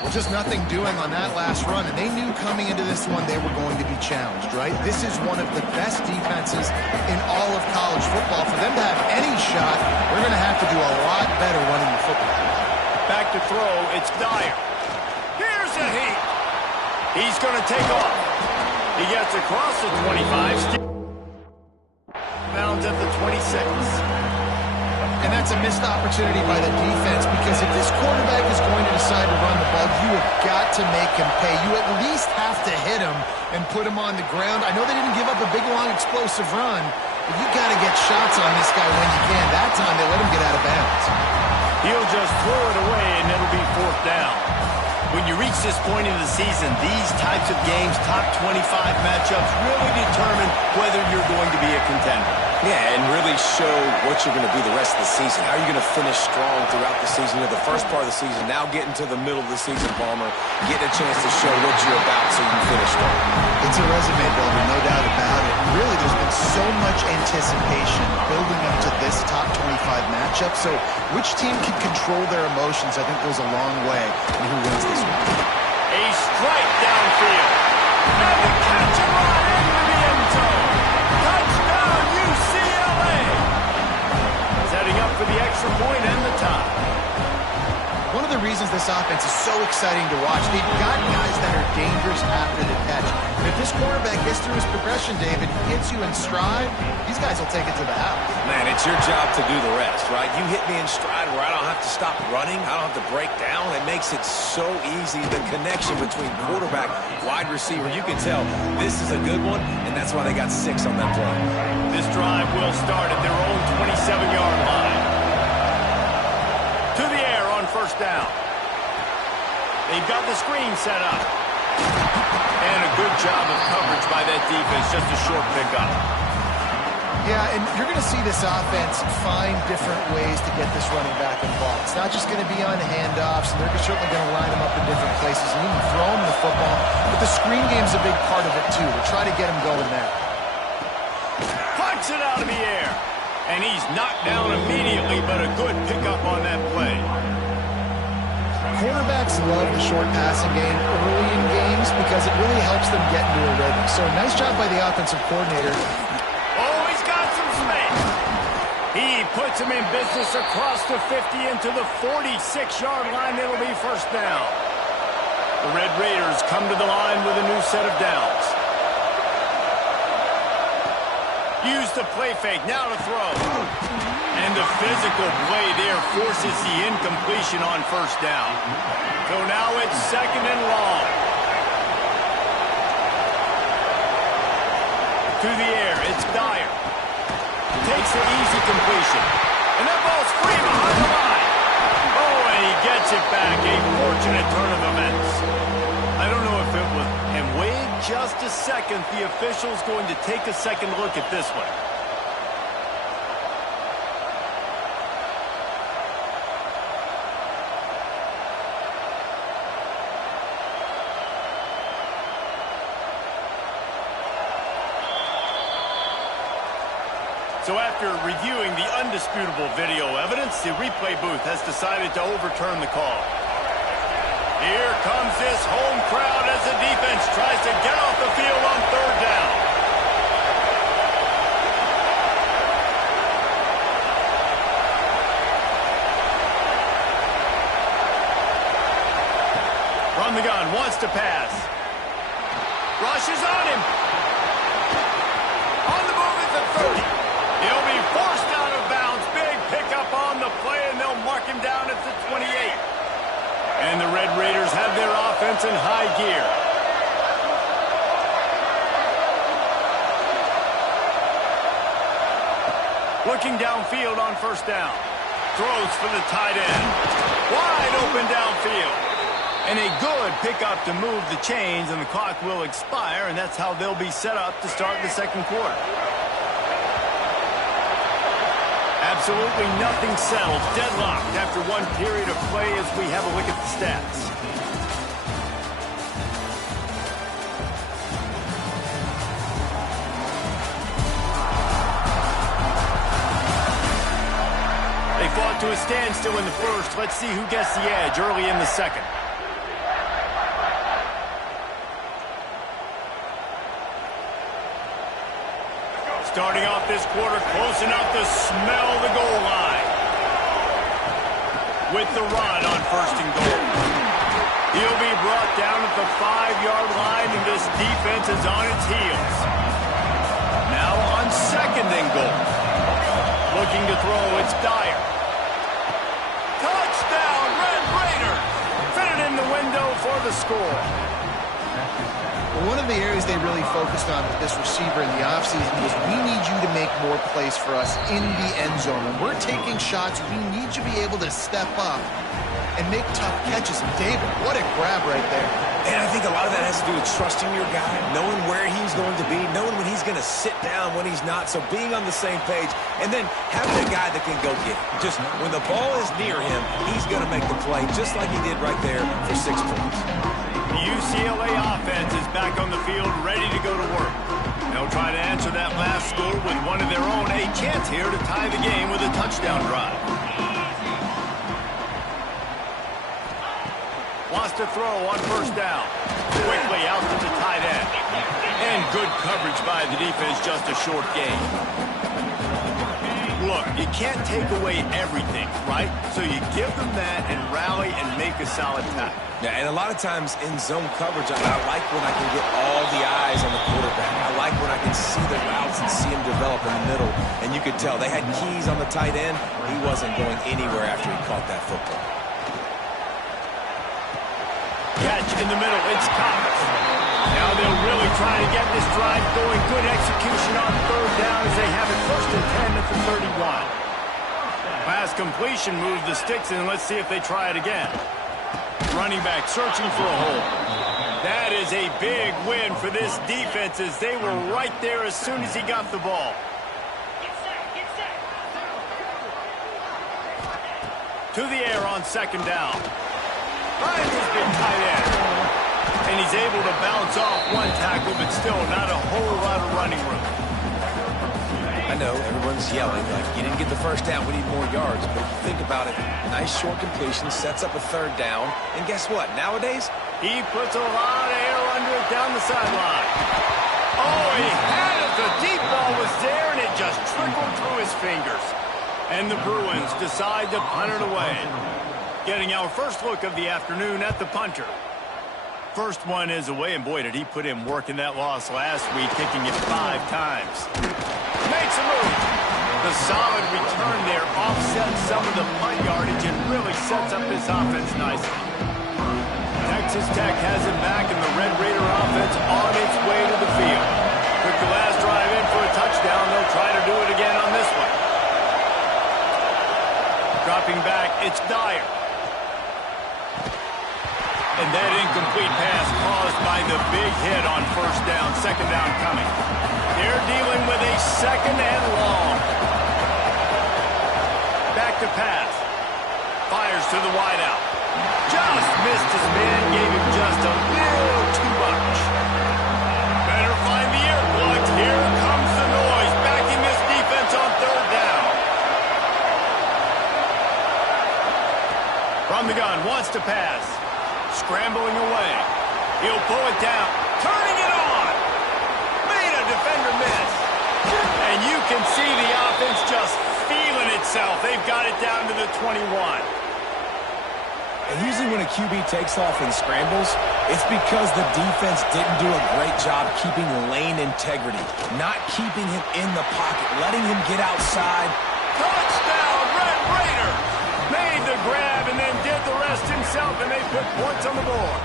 Well, just nothing doing on that last run, and they knew coming into this one they were going to be challenged, right? This is one of the best defenses in all of college football. For them to have any shot, they're going to have to do a lot better running the football. Back to throw. It's Dyer. Here's a heat. He's going to take off. He gets across the 25. Bounds at the 26. And that's a missed opportunity by the defense, because if this quarterback is going to decide to run the ball, you have got to make him pay. You at least have to hit him and put him on the ground. I know they didn't give up a big, long, explosive run, but you got to get shots on this guy when you can. That time they let him get out of bounds. He'll just throw it away, and it'll be 4th down. When you reach this point in the season, these types of games, top 25 matchups, really determine whether you're going to be a contender. Yeah, and really show what you're going to be the rest of the season. How are you going to finish strong throughout the season? The first part of the season, now getting to the middle of the season, Palmer, getting a chance to show what you're about so you can finish strong. It's a resume builder, no doubt about it. Really, there's been so much anticipation building up to this top 25 matchup. So which team can control their emotions, I think, goes a long way in who wins this one. A strike downfield. And the catch and run into the end zone. Touchdown, UCLA. Setting up for the extra point and the tie. One of the reasons this offense is so exciting to watch, they've got guys that are dangerous after the catch. And if this quarterback gets through his progression, David, hits you in stride, these guys will take it to the house. Man, it's your job to do the rest, right? You hit me in stride where I don't have to stop running. I don't have to break down. It makes it so easy. The connection between quarterback, wide receiver, you can tell this is a good one, and that's why they got 6 on that play. This drive will start at their own 27-yard line. To the air on 1st down. They've got the screen set up. And a good job of coverage by that defense. Just a short pickup. Yeah, and you're going to see this offense find different ways to get this running back involved. It's not just going to be on handoffs, and they're certainly going to line them up in different places and even throw them the football. But the screen game's a big part of it, too. They'll try to get them going there. Punch it out of the air. And he's knocked down immediately, but a good pickup on that play. Quarterbacks love the short passing game early in games because it really helps them get into a rhythm. So nice job by the offensive coordinator. Oh, he's got some space. He puts him in business across the 50 into the 46-yard line. It'll be 1st down. The Red Raiders come to the line with a new set of downs. Use the play fake, now to throw. And the physical play there forces the incompletion on 1st down. So now it's 2nd and long. To the air, it's Dyer. Takes the easy completion. And that ball's free behind the line. Oh, and he gets it back. A fortunate turn of events. I don't know if it was, and wait just a second. The official's going to take a second look at this one. So after reviewing the undisputable video evidence, the replay booth has decided to overturn the call. Here comes this home crowd as the defense tries to get off the field on third down. From the gun, wants to pass. Rushes on him. On the move at the 30. He'll be forced out of bounds. Big pickup on the play, and they'll mark him down at the 28. And the Red Raiders have their offense in high gear. Looking downfield on first down. Throws for the tight end. Wide open downfield. And a good pickup to move the chains, and the clock will expire, and that's how they'll be set up to start the second quarter. Absolutely nothing settled. Deadlocked after one period of play as we have a look at the stats. They fought to a standstill in the first. Let's see who gets the edge early in the second. Starting off this quarter close enough to smell the goal line. With the run on first and goal. He'll be brought down at the 5-yard line, and this defense is on its heels. Now on second and goal. Looking to throw, it's Dyer. Touchdown, Red Raiders! Fitted in the window for the score. One of the areas they really focused on with this receiver in the offseason was we need you to make more plays for us in the end zone. When we're taking shots, we need you to be able to step up and make tough catches. And David, what a grab right there. And I think a lot of that has to do with trusting your guy, knowing where he's going to be, knowing when he's going to sit down, when he's not. So being on the same page, and then having a guy that can go get it. Just when the ball is near him, he's going to make the play, just like he did right there for 6 points. The UCLA offense is back on the field, ready to go to work. They'll try to answer that last score with one of their own. A chance here to tie the game with a touchdown drive. Wants to throw on first down. Quickly out to the tight end. And good coverage by the defense, just a short gain. Look, you can't take away everything, right? So you give them that and rally and make a solid tackle. Yeah, and a lot of times in zone coverage, I like when I can get all the eyes on the quarterback. I like when I can see the routes and see him develop in the middle. And you could tell they had keys on the tight end. He wasn't going anywhere after he caught that football. Catch in the middle, it's Thomas. Now they'll really try to get this drive going. Good execution on third down as they have it first and 10 at the 31. Pass completion moves the sticks in. Let's see if they try it again. Running back searching for a hole. That is a big win for this defense as they were right there as soon as he got the ball. To the air on second down. Finds his big tight end. And he's able to bounce off one tackle, but still not a whole lot of running room. I know everyone's yelling like, you didn't get the first down, we need more yards. But think about it. Nice short completion, sets up a third down. And guess what? Nowadays, he puts a lot of air under it down the sideline. Oh, he had it. The deep ball was there, and it just trickled through his fingers. And the Bruins decide to punt it away. Getting our first look of the afternoon at the punter. First one is away, and boy, did he put in work in that loss last week, kicking it 5 times. Makes a move. The solid return there offsets some of the punt yardage and really sets up this offense nicely. Texas Tech has it back, and the Red Raider offense on its way to the field. Took the last drive in for a touchdown. They'll try to do it again on this one. Dropping back, it's Dyer. And that incomplete pass caused by the big hit on first down, second down coming. They're dealing with a second and long. Back to pass. Fires to the wideout. Just missed his man, gave him just a little too much. Better find the air plugs. Here comes the noise. Backing this defense on third wants to pass. Scrambling away. He'll pull it down. Turning it on. Made a defender miss. And you can see the offense just feeling itself. They've got it down to the 21. And usually when a QB takes off and scrambles, it's because the defense didn't do a great job keeping lane integrity, not keeping him in the pocket, letting him get outside. Touchdown, Red Raiders! Made the grab and then did the rest himself, and they put points on the board.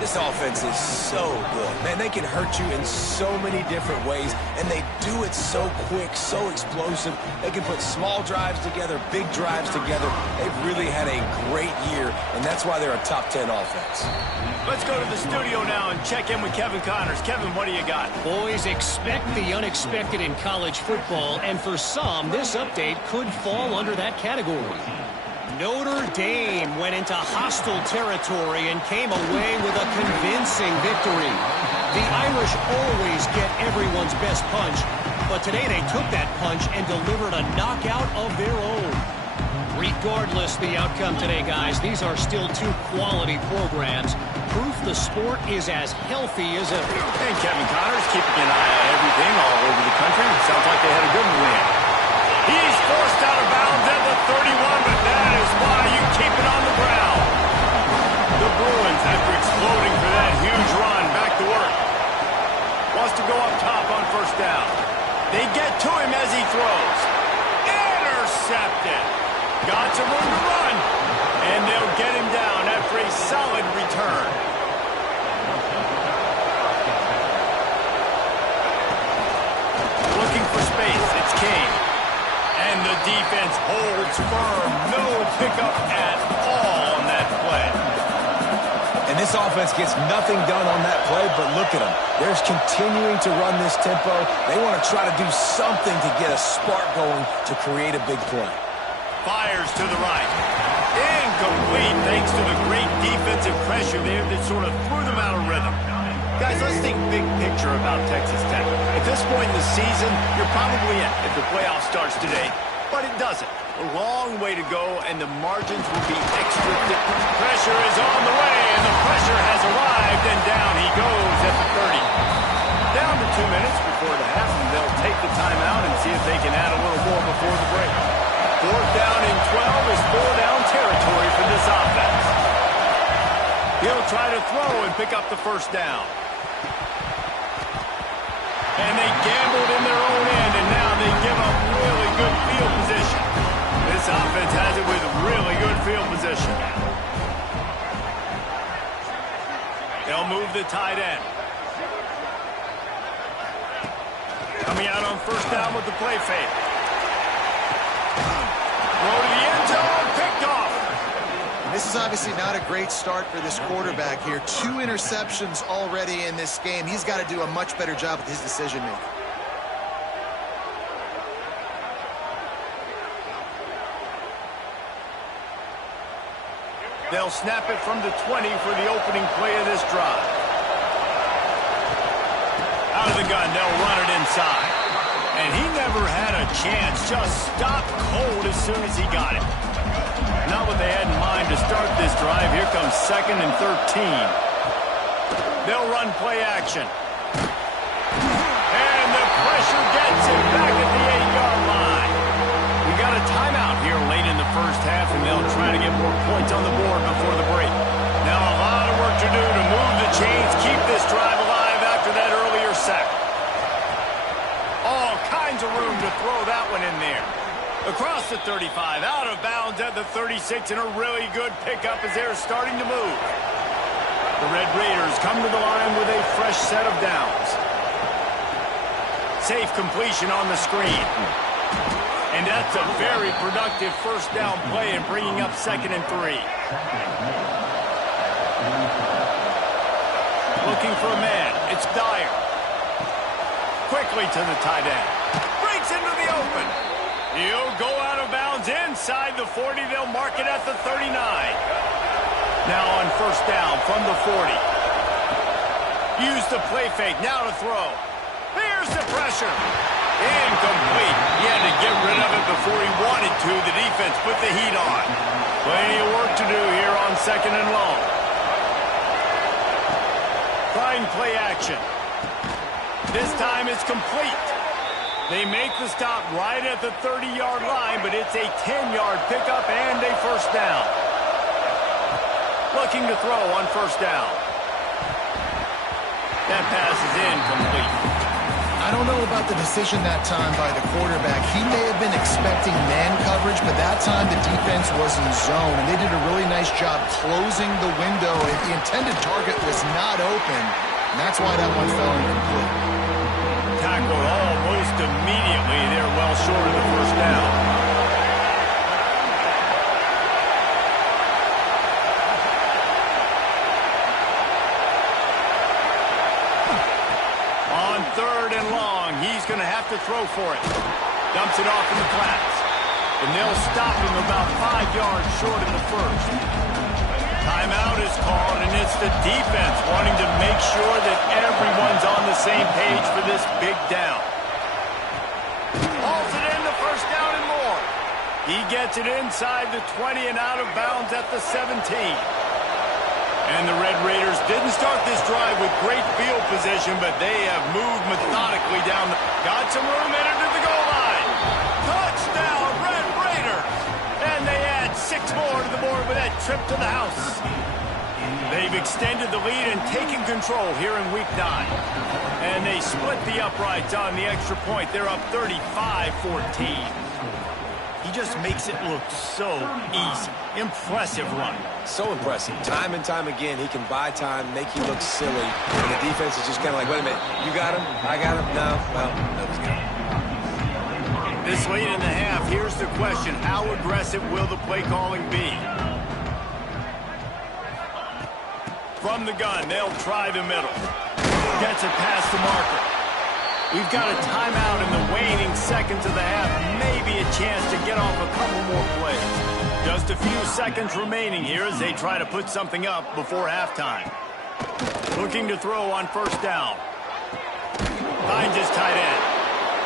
This offense is so good. Man, they can hurt you in so many different ways, and they do it so quick, so explosive. They can put small drives together, big drives together. They've really had a great year, and that's why they're a top 10 offense. Let's go to the studio now and check in with Kevin Connors. Kevin, what do you got? Boys, expect the unexpected in college football, and for some, this update could fall under that category. Notre Dame went into hostile territory and came away with a convincing victory. The Irish always get everyone's best punch, but today they took that punch and delivered a knockout of their own. Regardless the outcome today, guys, these are still two quality programs. Proof the sport is as healthy as ever. And Kevin Connors keeping an eye on everything all over the country. Sounds like they had a good win. He's forced out of bounds at the 31, but that is why you keep it on the ground. The Bruins, after exploding for that huge run, back to work. Wants to go up top on first down. They get to him as he throws. Intercepted. Got some room to run. And they'll get him down after a solid return. Looking for space. It's King. And the defense holds firm. No pickup at all on that play. And this offense gets nothing done on that play, but look at them. They're continuing to run this tempo. They want to try to do something to get a spark going to create a big play. Fires to the right. Incomplete thanks to the great defensive pressure there that sort of threw them out of rhythm. Guys, let's think big picture about Texas Tech. At this point in the season, you're probably in if the playoff starts today, but it doesn't. A long way to go, and the margins will be extra thick. Pressure is on the way, and the pressure has arrived, and down he goes at the 30. Down to 2 minutes before the half, and they'll take the timeout and see if they can add a little more before the break. 4th down and 12 is 4-down territory for this offense. He'll try to throw and pick up the first down. And they gambled in their own end, and now they give up really good field position. This offense has it with really good field position. They'll move the tight end. Coming out on first down with the play fake. Throw to the end zone, picked off. This is obviously not a great start for this quarterback here. 2 interceptions already in this game. He's got to do a much better job with his decision-making. They'll snap it from the 20 for the opening play of this drive. Out of the gun, they'll run it inside. And he never had a chance, just stopped cold as soon as he got it. Not what they had in mind to start this drive. Here comes 2nd and 13. They'll run play action. And the pressure gets him back at the 8-yard line. We got a timeout here late in the first half, and they'll try to get more points on the board before the break. Now a lot of work to do to move the chains, keep this drive alive after that earlier sack. All kinds of room to throw that one in there. Across the 35, out of bounds at the 36, and a really good pickup as they're starting to move. The Red Raiders come to the line with a fresh set of downs. Safe completion on the screen. And that's a very productive first down play and bringing up 2nd and 3. Looking for a man. It's Dyer. Quickly to the tight end. Breaks into the open. He'll go out of bounds inside the 40. They'll mark it at the 39. Now on first down from the 40. Use the play fake. Now to throw. Here's the pressure. Incomplete. He had to get rid of it before he wanted to. The defense put the heat on. Plenty of work to do here on 2nd and long. Trying play action. This time it's complete. They make the stop right at the 30-yard line, but it's a 10-yard pickup and a first down. Looking to throw on first down. That pass is incomplete. I don't know about the decision that time by the quarterback. He may have been expecting man coverage, but that time the defense was in zone, and they did a really nice job closing the window. The intended target was not open, and that's why that one fell incomplete. Tackled almost immediately. They're well short of the first down. On 3rd and long, he's going to have to throw for it. Dumps it off in the flats. And they'll stop him about 5 yards short of the first. Timeout is called, and it's the defense wanting to make sure that everyone's on the same page for this big down. Hauls it in the first down and more. He gets it inside the 20 and out of bounds at the 17. And the Red Raiders didn't start this drive with great field position, but they have moved methodically down. Got some room in it to the goal line. Touchdown, Red Raiders! And they add 6 more to the board with that trip to the house. They've extended the lead and taken control here in Week 9. And they split the uprights on the extra point. They're up 35-14. He just makes it look so easy. Impressive run. So impressive. Time and time again, he can buy time, make you look silly. And the defense is just kind of like, wait a minute, you got him? I got him? No. Well, that was good. This late in the half, here's the question. How aggressive will the play calling be? From the gun, they'll try the middle. Gets it past the marker. We've got a timeout in the waning seconds of the half. Maybe a chance to get off a couple more plays. Just a few seconds remaining here as they try to put something up before halftime. Looking to throw on first down. Finds his tight end.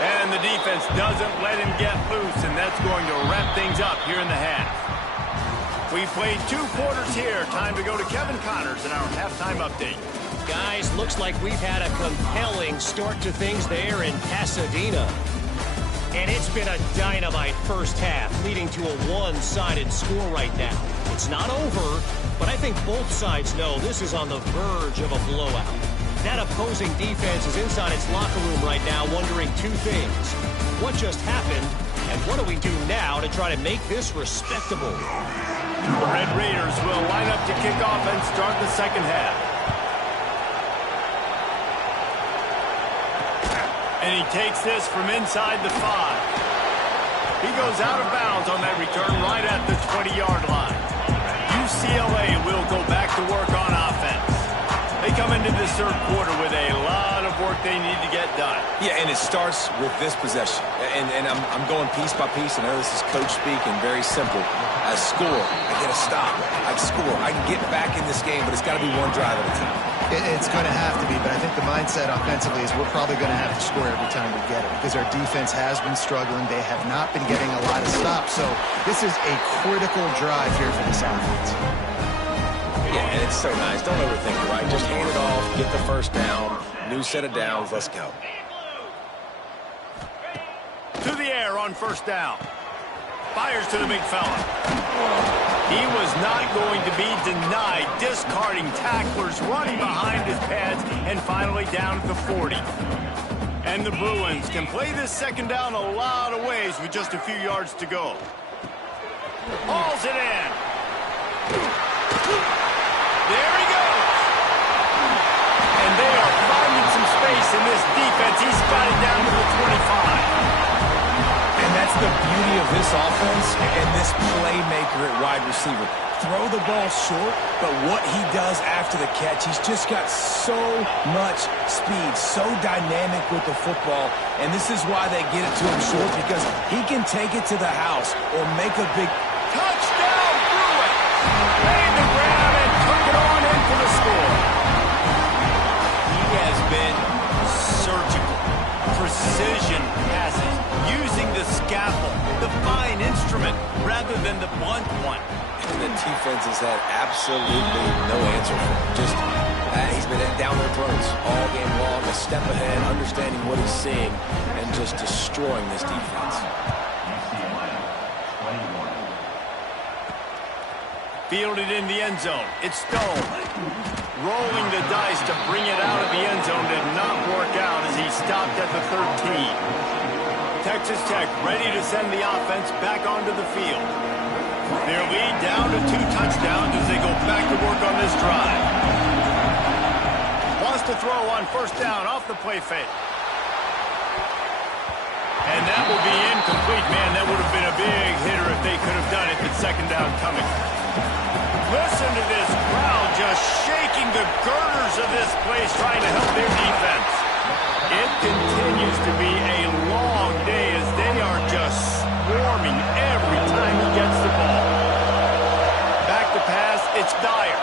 And the defense doesn't let him get loose, and that's going to wrap things up here in the half. We've played 2 quarters here. Time to go to Kevin Connors in our halftime update. Guys, looks like we've had a compelling start to things there in Pasadena. And it's been a dynamite first half, leading to a one-sided score right now. It's not over, but I think both sides know this is on the verge of a blowout. That opposing defense is inside its locker room right now wondering 2 things. What just happened, and what do we do now to try to make this respectable? The Red Raiders will line up to kick off and start the second half. And he takes this from inside the 5. He goes out of bounds on that return right at the 20-yard line. UCLA will go back to work on offense. They come into this 3rd quarter with a lot of work they need to get done. Yeah, and it starts with this possession. And I'm going piece by piece. I know this is coach speak and very simple. I score. I get a stop. I score. I can get back in this game, but it's got to be one drive at a time. It's going to have to be, but I think the mindset offensively is we're probably going to have to score every time we get it because our defense has been struggling. They have not been getting a lot of stops, so this is a critical drive here for this offense. Yeah, and it's so nice. Don't overthink it, right? Just hand it off, get the first down, new set of downs, let's go. To the air on first down. Fires to the big fella. He was not going to be denied, discarding tacklers, running behind his pads, and finally down at the 40. And the Bruins can play this second down a lot of ways with just a few yards to go. Hauls it in. There he goes. And they are finding some space in this defense. He's got it down to the 25. And that's the beauty of this offense and this playmaker at wide receiver. Throw the ball short, but what he does after the catch, he's just got so much speed, so dynamic with the football. And this is why they get it to him short, because he can take it to the house or make a big touchdown. Bruins made the grab and took it on in for the score. He has been surgical, precision pass had absolutely no answer for him. Just, he's been down their throats all game long, a step ahead, understanding what he's seeing, and just destroying this defense. Fielded in the end zone. It's Stone. Rolling the dice to bring it out of the end zone did not work out as he stopped at the 13. Texas Tech ready to send the offense back onto the field. Their lead down to 2 touchdowns as they go back to work on this drive. Wants to throw on first down off the play fake. And that will be incomplete. Man, that would have been a big hitter if they could have done it with second down coming. Listen to this crowd just shaking the girders of this place trying to help their defense. It continues to be a long day as they are just swarming every time he gets the ball. Back to pass, it's Dyer.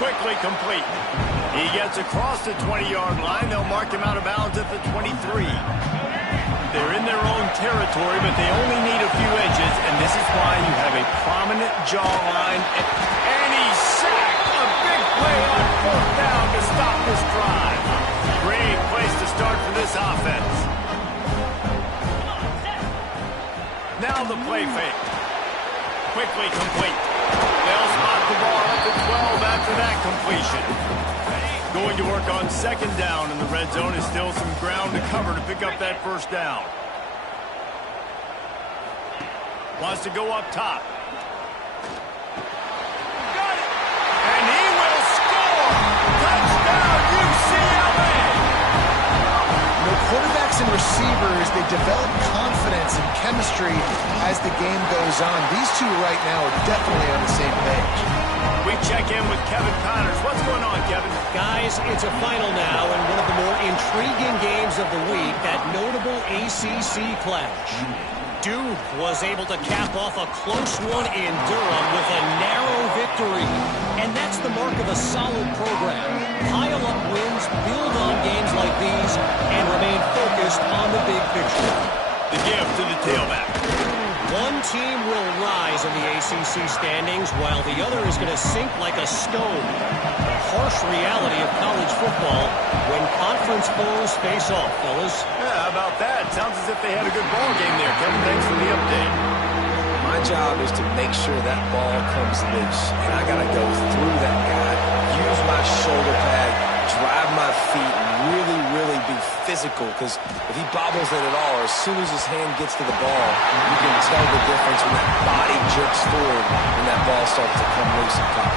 Quickly complete. He gets across the 20-yard line. They'll mark him out of bounds at the 23. They're in their own territory, but they only need a few inches, and this is why you have a prominent jawline. And he's sacked. A big play on fourth down to stop this drive. Great place to start for this offense. Now the play fake. Quickly complete. They'll spot the ball at the 12 after that completion. Going to work on second down in the red zone. Is still some ground to cover to pick up that first down. Wants to go up top. Got it! And he will score! Touchdown, UCLA! You know, quarterbacks and receivers, they develop confidence and chemistry as the game goes on. These two right now are definitely on the same page. We check in with Kevin Connors. What's going on, Kevin? Guys, it's a final now and one of the more intriguing games of the week, that notable ACC clash. Duke was able to cap off a close one in Durham with a narrow victory. And that's the mark of a solid program. Pile up wins, build on games like these, and remain focused on the big picture. The gift to the tailback. One team will rise in the ACC standings while the other is going to sink like a stone. The harsh reality of college football when conference foes face off, fellas. Yeah, how about that? Sounds as if they had a good ball game there. Kevin, thanks for the update. My job is to make sure that ball comes loose, and I got to go through that guy, use my shoulder pad, drive my feet, and really be physical, because if he bobbles it at all, or as soon as his hand gets to the ball, you can tell the difference when that body jerks forward when that ball starts to come loose and pop.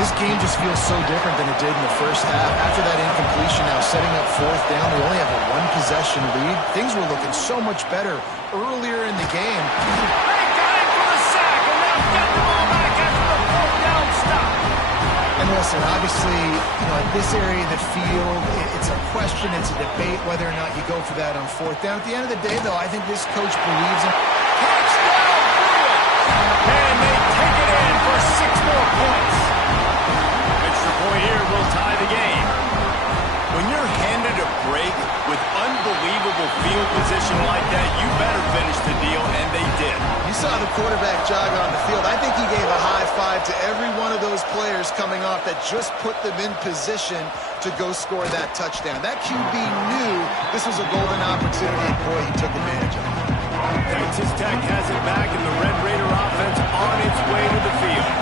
This game just feels so different than it did in the first half. After that incompletion, now setting up fourth down, we only have a one-possession lead. Things were looking so much better earlier in the game. They got it for the sack, and they'll get the ball back after the fourth down stop. And listen, obviously, you know, at this area of the field, it's a question, it's a debate whether or not you go for that on fourth down. At the end of the day, though, I think this coach believes in... Touchdown, Bruin! And they take it in for 6 more points. Extra point here will tie the game. When you're handed a break with unbelievable field position like that, you better finish the deal, and they did. You saw the quarterback jog on the field. I think he gave a high five to every one of those players coming off that just put them in position to go score that touchdown. That QB knew this was a golden opportunity, and boy, he took advantage of it. Texas Tech has it back, and the Red Raider offense on its way to the field.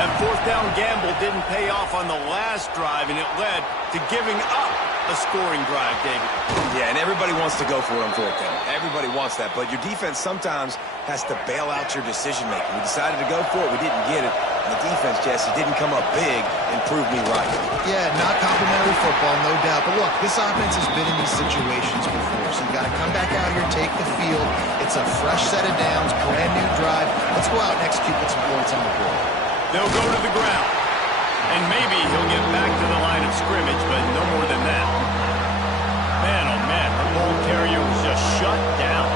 That fourth down gamble didn't pay off on the last drive, and it led to giving up a scoring drive, David. Yeah, and everybody wants to go for it on fourth down. Everybody wants that, but your defense sometimes has to bail out your decision-making. We decided to go for it. We didn't get it. And the defense, Jesse, didn't come up big and prove me right. Yeah, not complimentary football, no doubt. But look, this offense has been in these situations before, so you got to come back out here, take the field. It's a fresh set of downs, brand new drive. Let's go out and execute with some points on the board. They'll go to the ground. And maybe he'll get back to the line of scrimmage, but no more than that. Man, oh man, the ball carrier was just shut down.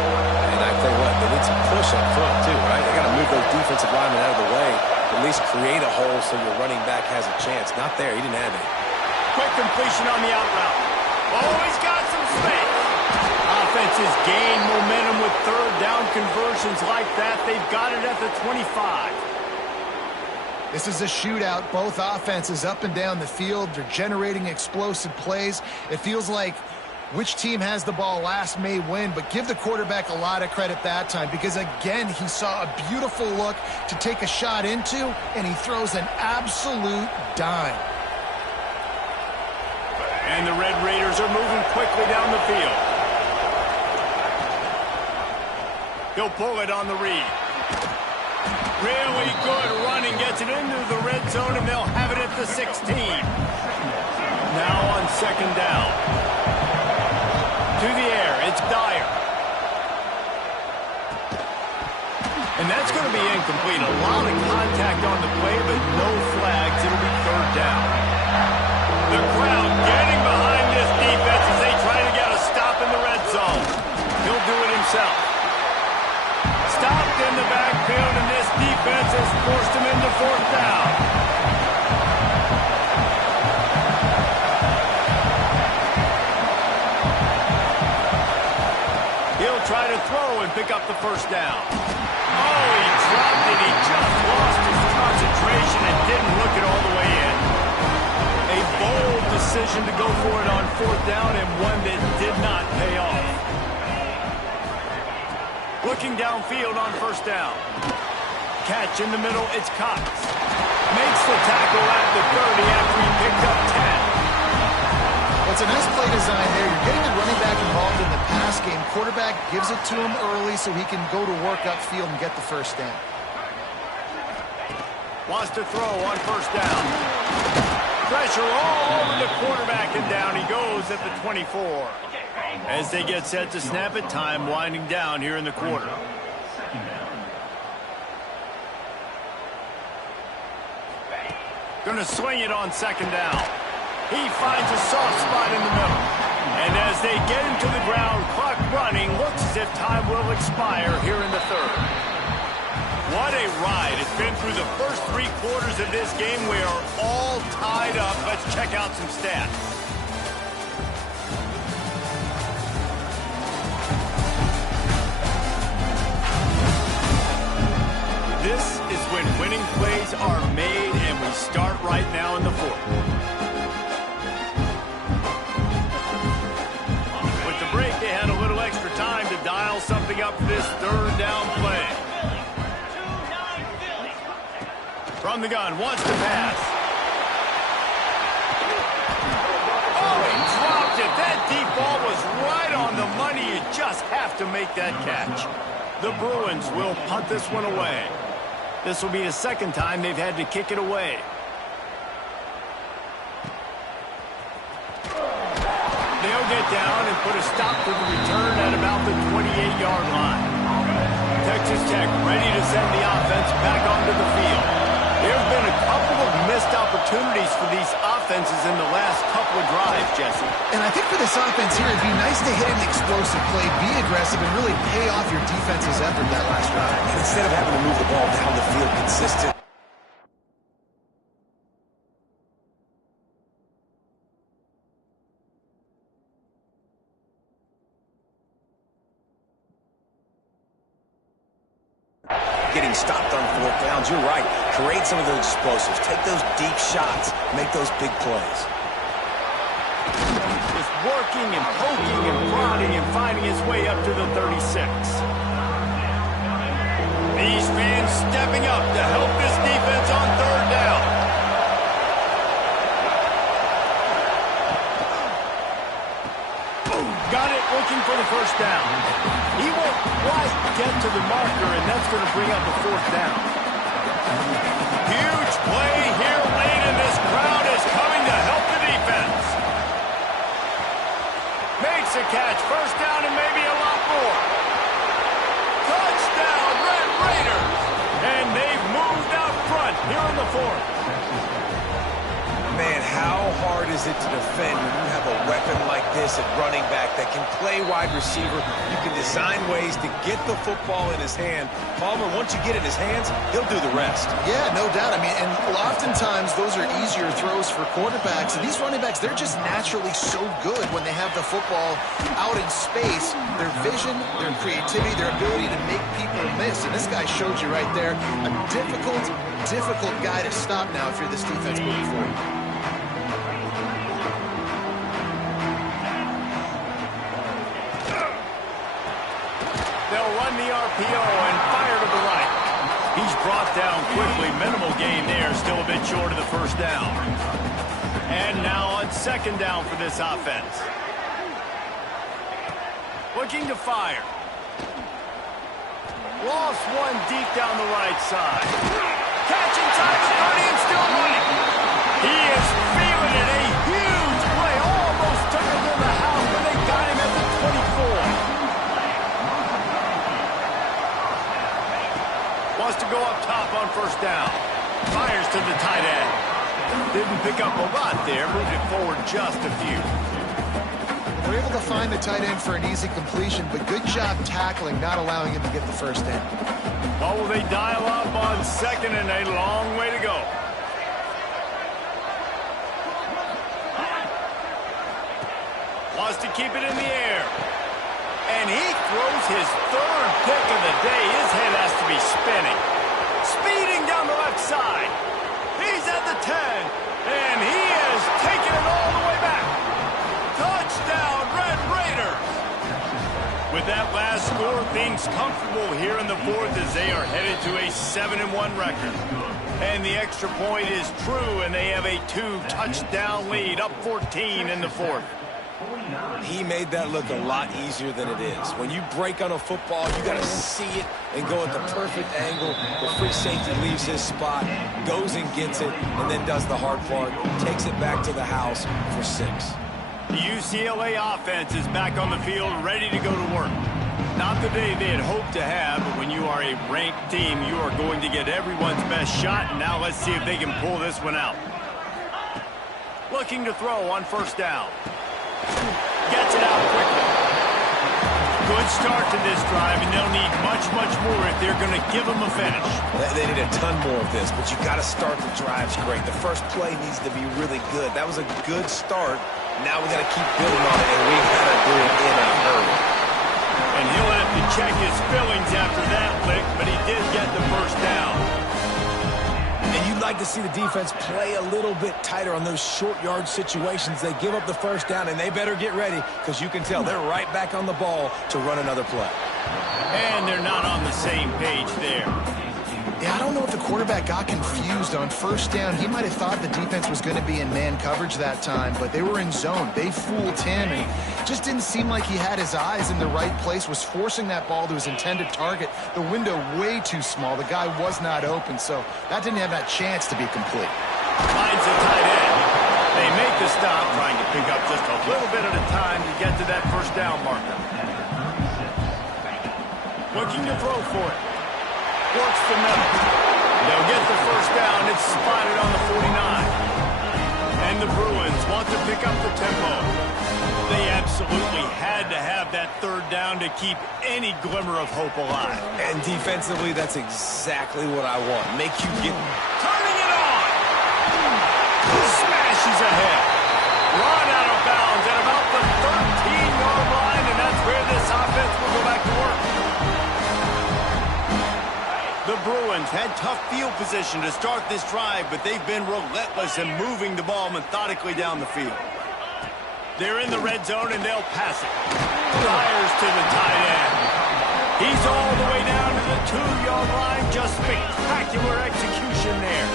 And I tell you what, they need some push up front too, right? They got to move those defensive linemen out of the way, at least create a hole so your running back has a chance. Not there, he didn't have any. Quick completion on the out route. Oh, he's got some space. Offenses gain momentum with third down conversions like that. They've got it at the 25. This is a shootout. Both offenses up and down the field. They're generating explosive plays. It feels like which team has the ball last may win, but give the quarterback a lot of credit that time because, again, he saw a beautiful look to take a shot into, and he throws an absolute dime. And the Red Raiders are moving quickly down the field. He'll pull it on the read. Really good running, gets it into the red zone, and they'll have it at the 16. Now on second down. To the air, it's Dyer. And that's going to be incomplete. A lot of contact on the play, but no flags. It'll be third down. The crowd getting behind this defense as they try to get a stop in the red zone. He'll do it himself. Stopped in the backfield, and this defense has forced him into fourth down. He'll try to throw and pick up the first down. Oh, he dropped it. He just lost his concentration and didn't look it all the way in. A bold decision to go for it on fourth down and one that did not pay off. Looking downfield on first down. Catch in the middle, it's Cox. Makes the tackle at the 30 after he picked up 10. Well, it's a nice play design there. You're getting the running back involved in the pass game. Quarterback gives it to him early so he can go to work upfield and get the first down. Wants to throw on first down. Pressure all over the quarterback, and down he goes at the 24. As they get set to snap it, time winding down here in the quarter. Going to swing it on second down. He finds a soft spot in the middle. And as they get him to the ground, clock running, looks as if time will expire here in the third. What a ride. It's been through the first 3 quarters of this game. We are all tied up. Let's check out some stats. This is when winning plays are made, and we start right now in the fourth. With the break, they had a little extra time to dial something up for this third down play. From the gun, wants to pass. Oh, he dropped it. That deep ball was right on the money. You just have to make that catch. The Bruins will punt this one away. This will be the second time they've had to kick it away. They'll get down and put a stop to the return at about the 28-yard line. Texas Tech ready to send the offense back onto the field. There have been a couple of missed opportunities for these offenses in the last couple of drives, Jesse. And I think for this offense here, it'd be nice to hit an explosive play, be aggressive, and really pay off your defense's effort that last drive. And instead of having to move the ball down the field consistent. Getting stopped on fourth downs, you're right. Create some of those explosives. Take those deep shots. Make those big plays. Just working and poking and prodding and finding his way up to the 36. These fans stepping up to help this defense on third down. Got it, looking for the first down. He won't quite get to the marker, and that's going to bring up a fourth down. Huge play here late, and this crowd is coming to help the defense. Makes a catch, first down, and maybe a lot more. Touchdown, Red Raiders! And they've moved out front here in the fourth. Man, how hard is it to defend when you have a weapon like this at running back that can play wide receiver? You can design ways to get the football in his hand. Palmer, once you get it in his hands, he'll do the rest. Yeah, no doubt. I mean, and oftentimes those are easier throws for quarterbacks. And these running backs, they're just naturally so good when they have the football out in space. Their vision, their creativity, their ability to make people miss. And this guy showed you right there a difficult guy to stop now if you're this defense moving forward. They'll run the RPO and fire to the right. He's brought down quickly. Minimal gain there. Still a bit short of the first down. And now on second down for this offense. Looking to fire. Lost one deep down the right side. Catching time to 30 and still running. He is feeling it. A huge play. Almost took him to the house, but they got him at the 24. Wants to go up top on first down. Fires to the tight end. Didn't pick up a lot there. Moved it forward just a few. We're able to find the tight end for an easy completion, but good job tackling, not allowing him to get the first down. Oh, will they dial up on second and a long way to go. Wants to keep it in the air. And he throws his third pick of the day. His head has to be spinning. Speeding down the left side. He's at the 10. And he is taking it all the way back. Touchdown, Red Raiders. With that last score, things comfortable here in the fourth as they are headed to a 7-1 record. And the extra point is true, and they have a 2-touchdown lead, up 14 in the fourth. He made that look a lot easier than it is. When you break on a football, you got to see it and go at the perfect angle. The free safety leaves his spot, goes and gets it, and then does the hard part, takes it back to the house for 6. The UCLA offense is back on the field, ready to go to work. Not the day they had hoped to have, but when you are a ranked team, you are going to get everyone's best shot. And now let's see if they can pull this one out. Looking to throw on first down. Gets it out quickly. Good start to this drive, and they'll need much more if they're going to give them a finish. They need a ton more of this, but you got to start the drives great. The first play needs to be really good. That was a good start. Now we got to keep building on it, and we got to do it in a hurry. And he'll have to check his feelings after that lick, but he did get the first down. And you'd like to see the defense play a little bit tighter on those short yard situations. They give up the first down, and they better get ready because you can tell they're right back on the ball to run another play. And they're not on the same page there. Yeah, I don't know if the quarterback got confused on first down. He might have thought the defense was going to be in man coverage that time, but they were in zone. They fooled him, and just didn't seem like he had his eyes in the right place, was forcing that ball to his intended target. The window way too small. The guy was not open, so that didn't have that chance to be complete. Finds the tight end. They make the stop, trying to pick up just a little bit at a time to get to that first down marker. Looking to throw for it. Works the middle. They'll get the first down. It's spotted on the 49. And the Bruins want to pick up the tempo. They absolutely had to have that third down to keep any glimmer of hope alive. And defensively, that's exactly what I want. Make you get... Turning it on! Smashes ahead. Run out of bounds at about the 13-yard line, and that's where this offense will go back to work. The Bruins had tough field position to start this drive, but they've been relentless in moving the ball methodically down the field. They're in the red zone, and they'll pass it. Fires to the tight end. He's all the way down to the 2-yard line. Just spectacular execution there.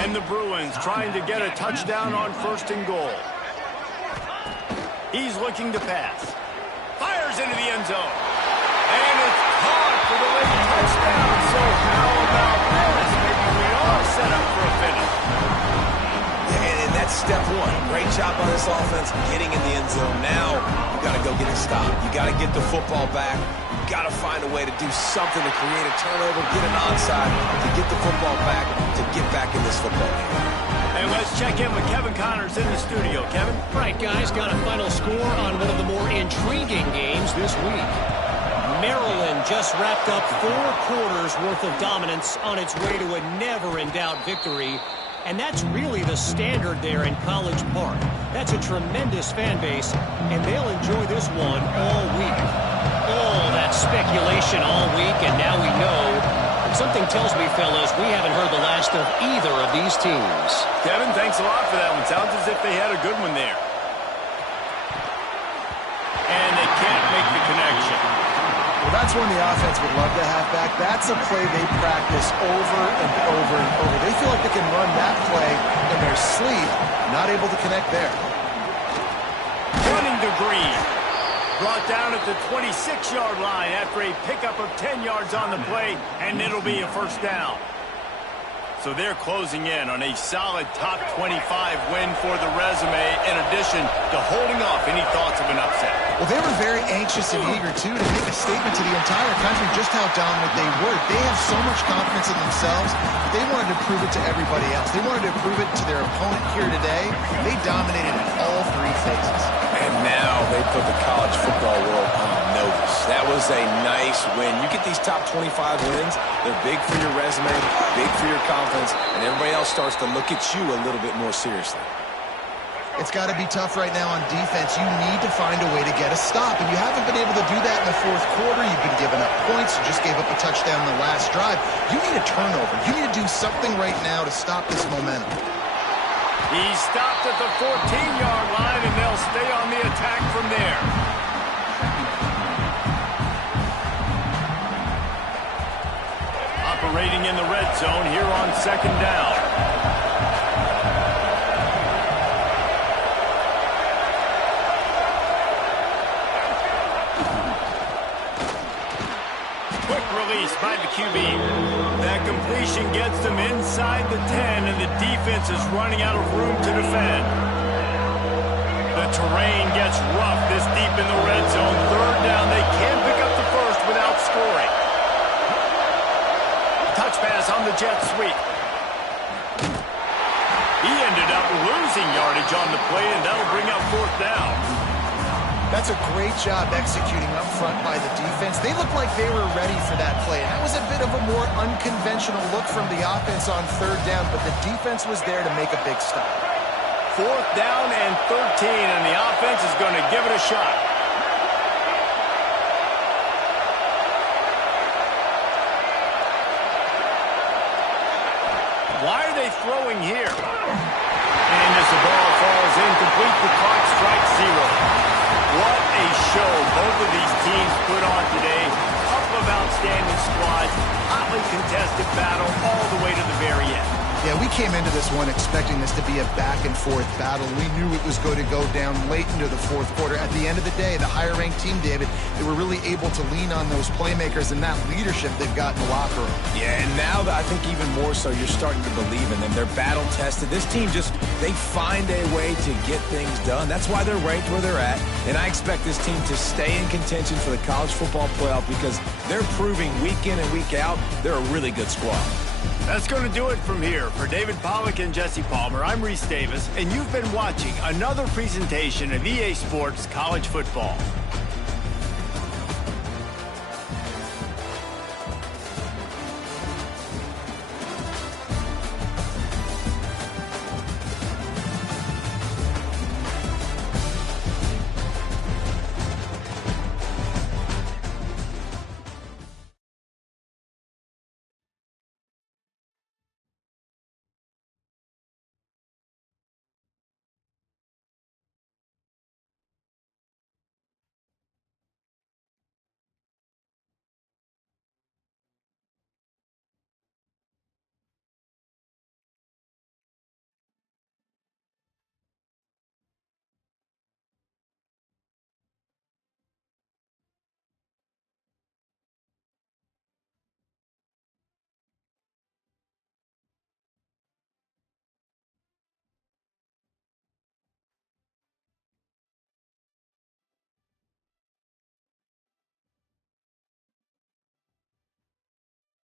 And the Bruins trying to get a touchdown on first and goal. He's looking to pass. Fires into the end zone. And it's caught for the late touchdown. So how about this? Maybe we are set up for a finish. And that's step one. Great job on this offense getting in the end zone. Now you got to go get the stop. You got to get the football back. You got to find a way to do something to create a turnover, get an onside, to get the football back, to get back in this football game. And And let's check in with Kevin Connors in the studio. Kevin? Right, guys, got a final score on one of the more intriguing games this week. Maryland just wrapped up 4 quarters worth of dominance on its way to a never-in-doubt victory. And that's really the standard there in College Park. That's a tremendous fan base, and they'll enjoy this one all week. All that speculation all week, and now we know. But something tells me, fellas, we haven't heard the last of either of these teams. Kevin, thanks a lot for that one. Sounds as if they had a good one there. And they can't make the connection. Well, that's one the offense would love to have back. That's a play they practice over and over and over. They feel like they can run that play in their sleep, not able to connect there. Running to Green. Brought down at the 26-yard line after a pickup of 10 yards on the play, and it'll be a first down. So they're closing in on a solid top 25 win for the resume, in addition to holding off any thoughts of an upset. Well, they were very anxious and eager, too, to make a statement to the entire country just how dominant they were. They have so much confidence in themselves, but they wanted to prove it to everybody else. They wanted to prove it to their opponent here today. They dominated in all 3 phases. And now they put the college football world on notice. That was a nice win. You get these top 25 wins, they're big for your resume, big for your confidence, and everybody else starts to look at you a little bit more seriously. It's got to be tough right now on defense. You need to find a way to get a stop, and you haven't been able to do that in the 4th quarter. You've been giving up points. You just gave up a touchdown in the last drive. You need a turnover. You need to do something right now to stop this momentum. He stopped at the 14-yard line, and they'll stay on the attack from there. Operating in the red zone here on 2nd down. Quick release by the QB. That completion gets them inside the 10, and the defense is running out of room to defend. The terrain gets rough this deep in the red zone. 3rd down, they can pick up the first without scoring. Touch pass on the jet sweep. He ended up losing yardage on the play, and that'll bring up 4th down. That's a great job executing up front by the defense. They looked like they were ready for that play. That was a bit of a more unconventional look from the offense on 3rd down, but the defense was there to make a big stop. 4th down and 13, and the offense is going to give it a shot. Why are they throwing here? And as the ball falls incomplete, the clock strikes 0. What a show both of these teams put on today. Couple of outstanding squads, hotly contested battle all the way to the very end. Yeah, we came into this one expecting this to be a back-and-forth battle. We knew it was going to go down late into the 4th quarter. At the end of the day, the higher-ranked team, David, they were really able to lean on those playmakers and that leadership they've got in the locker room. Yeah, and now I think even more so, you're starting to believe in them. They're battle-tested. This team they find a way to get things done. That's why they're ranked where they're at. And I expect this team to stay in contention for the college football playoff because they're proving week in and week out they're a really good squad. That's going to do it from here. For David Pollack and Jesse Palmer, I'm Reese Davis, and you've been watching another presentation of EA Sports College Football.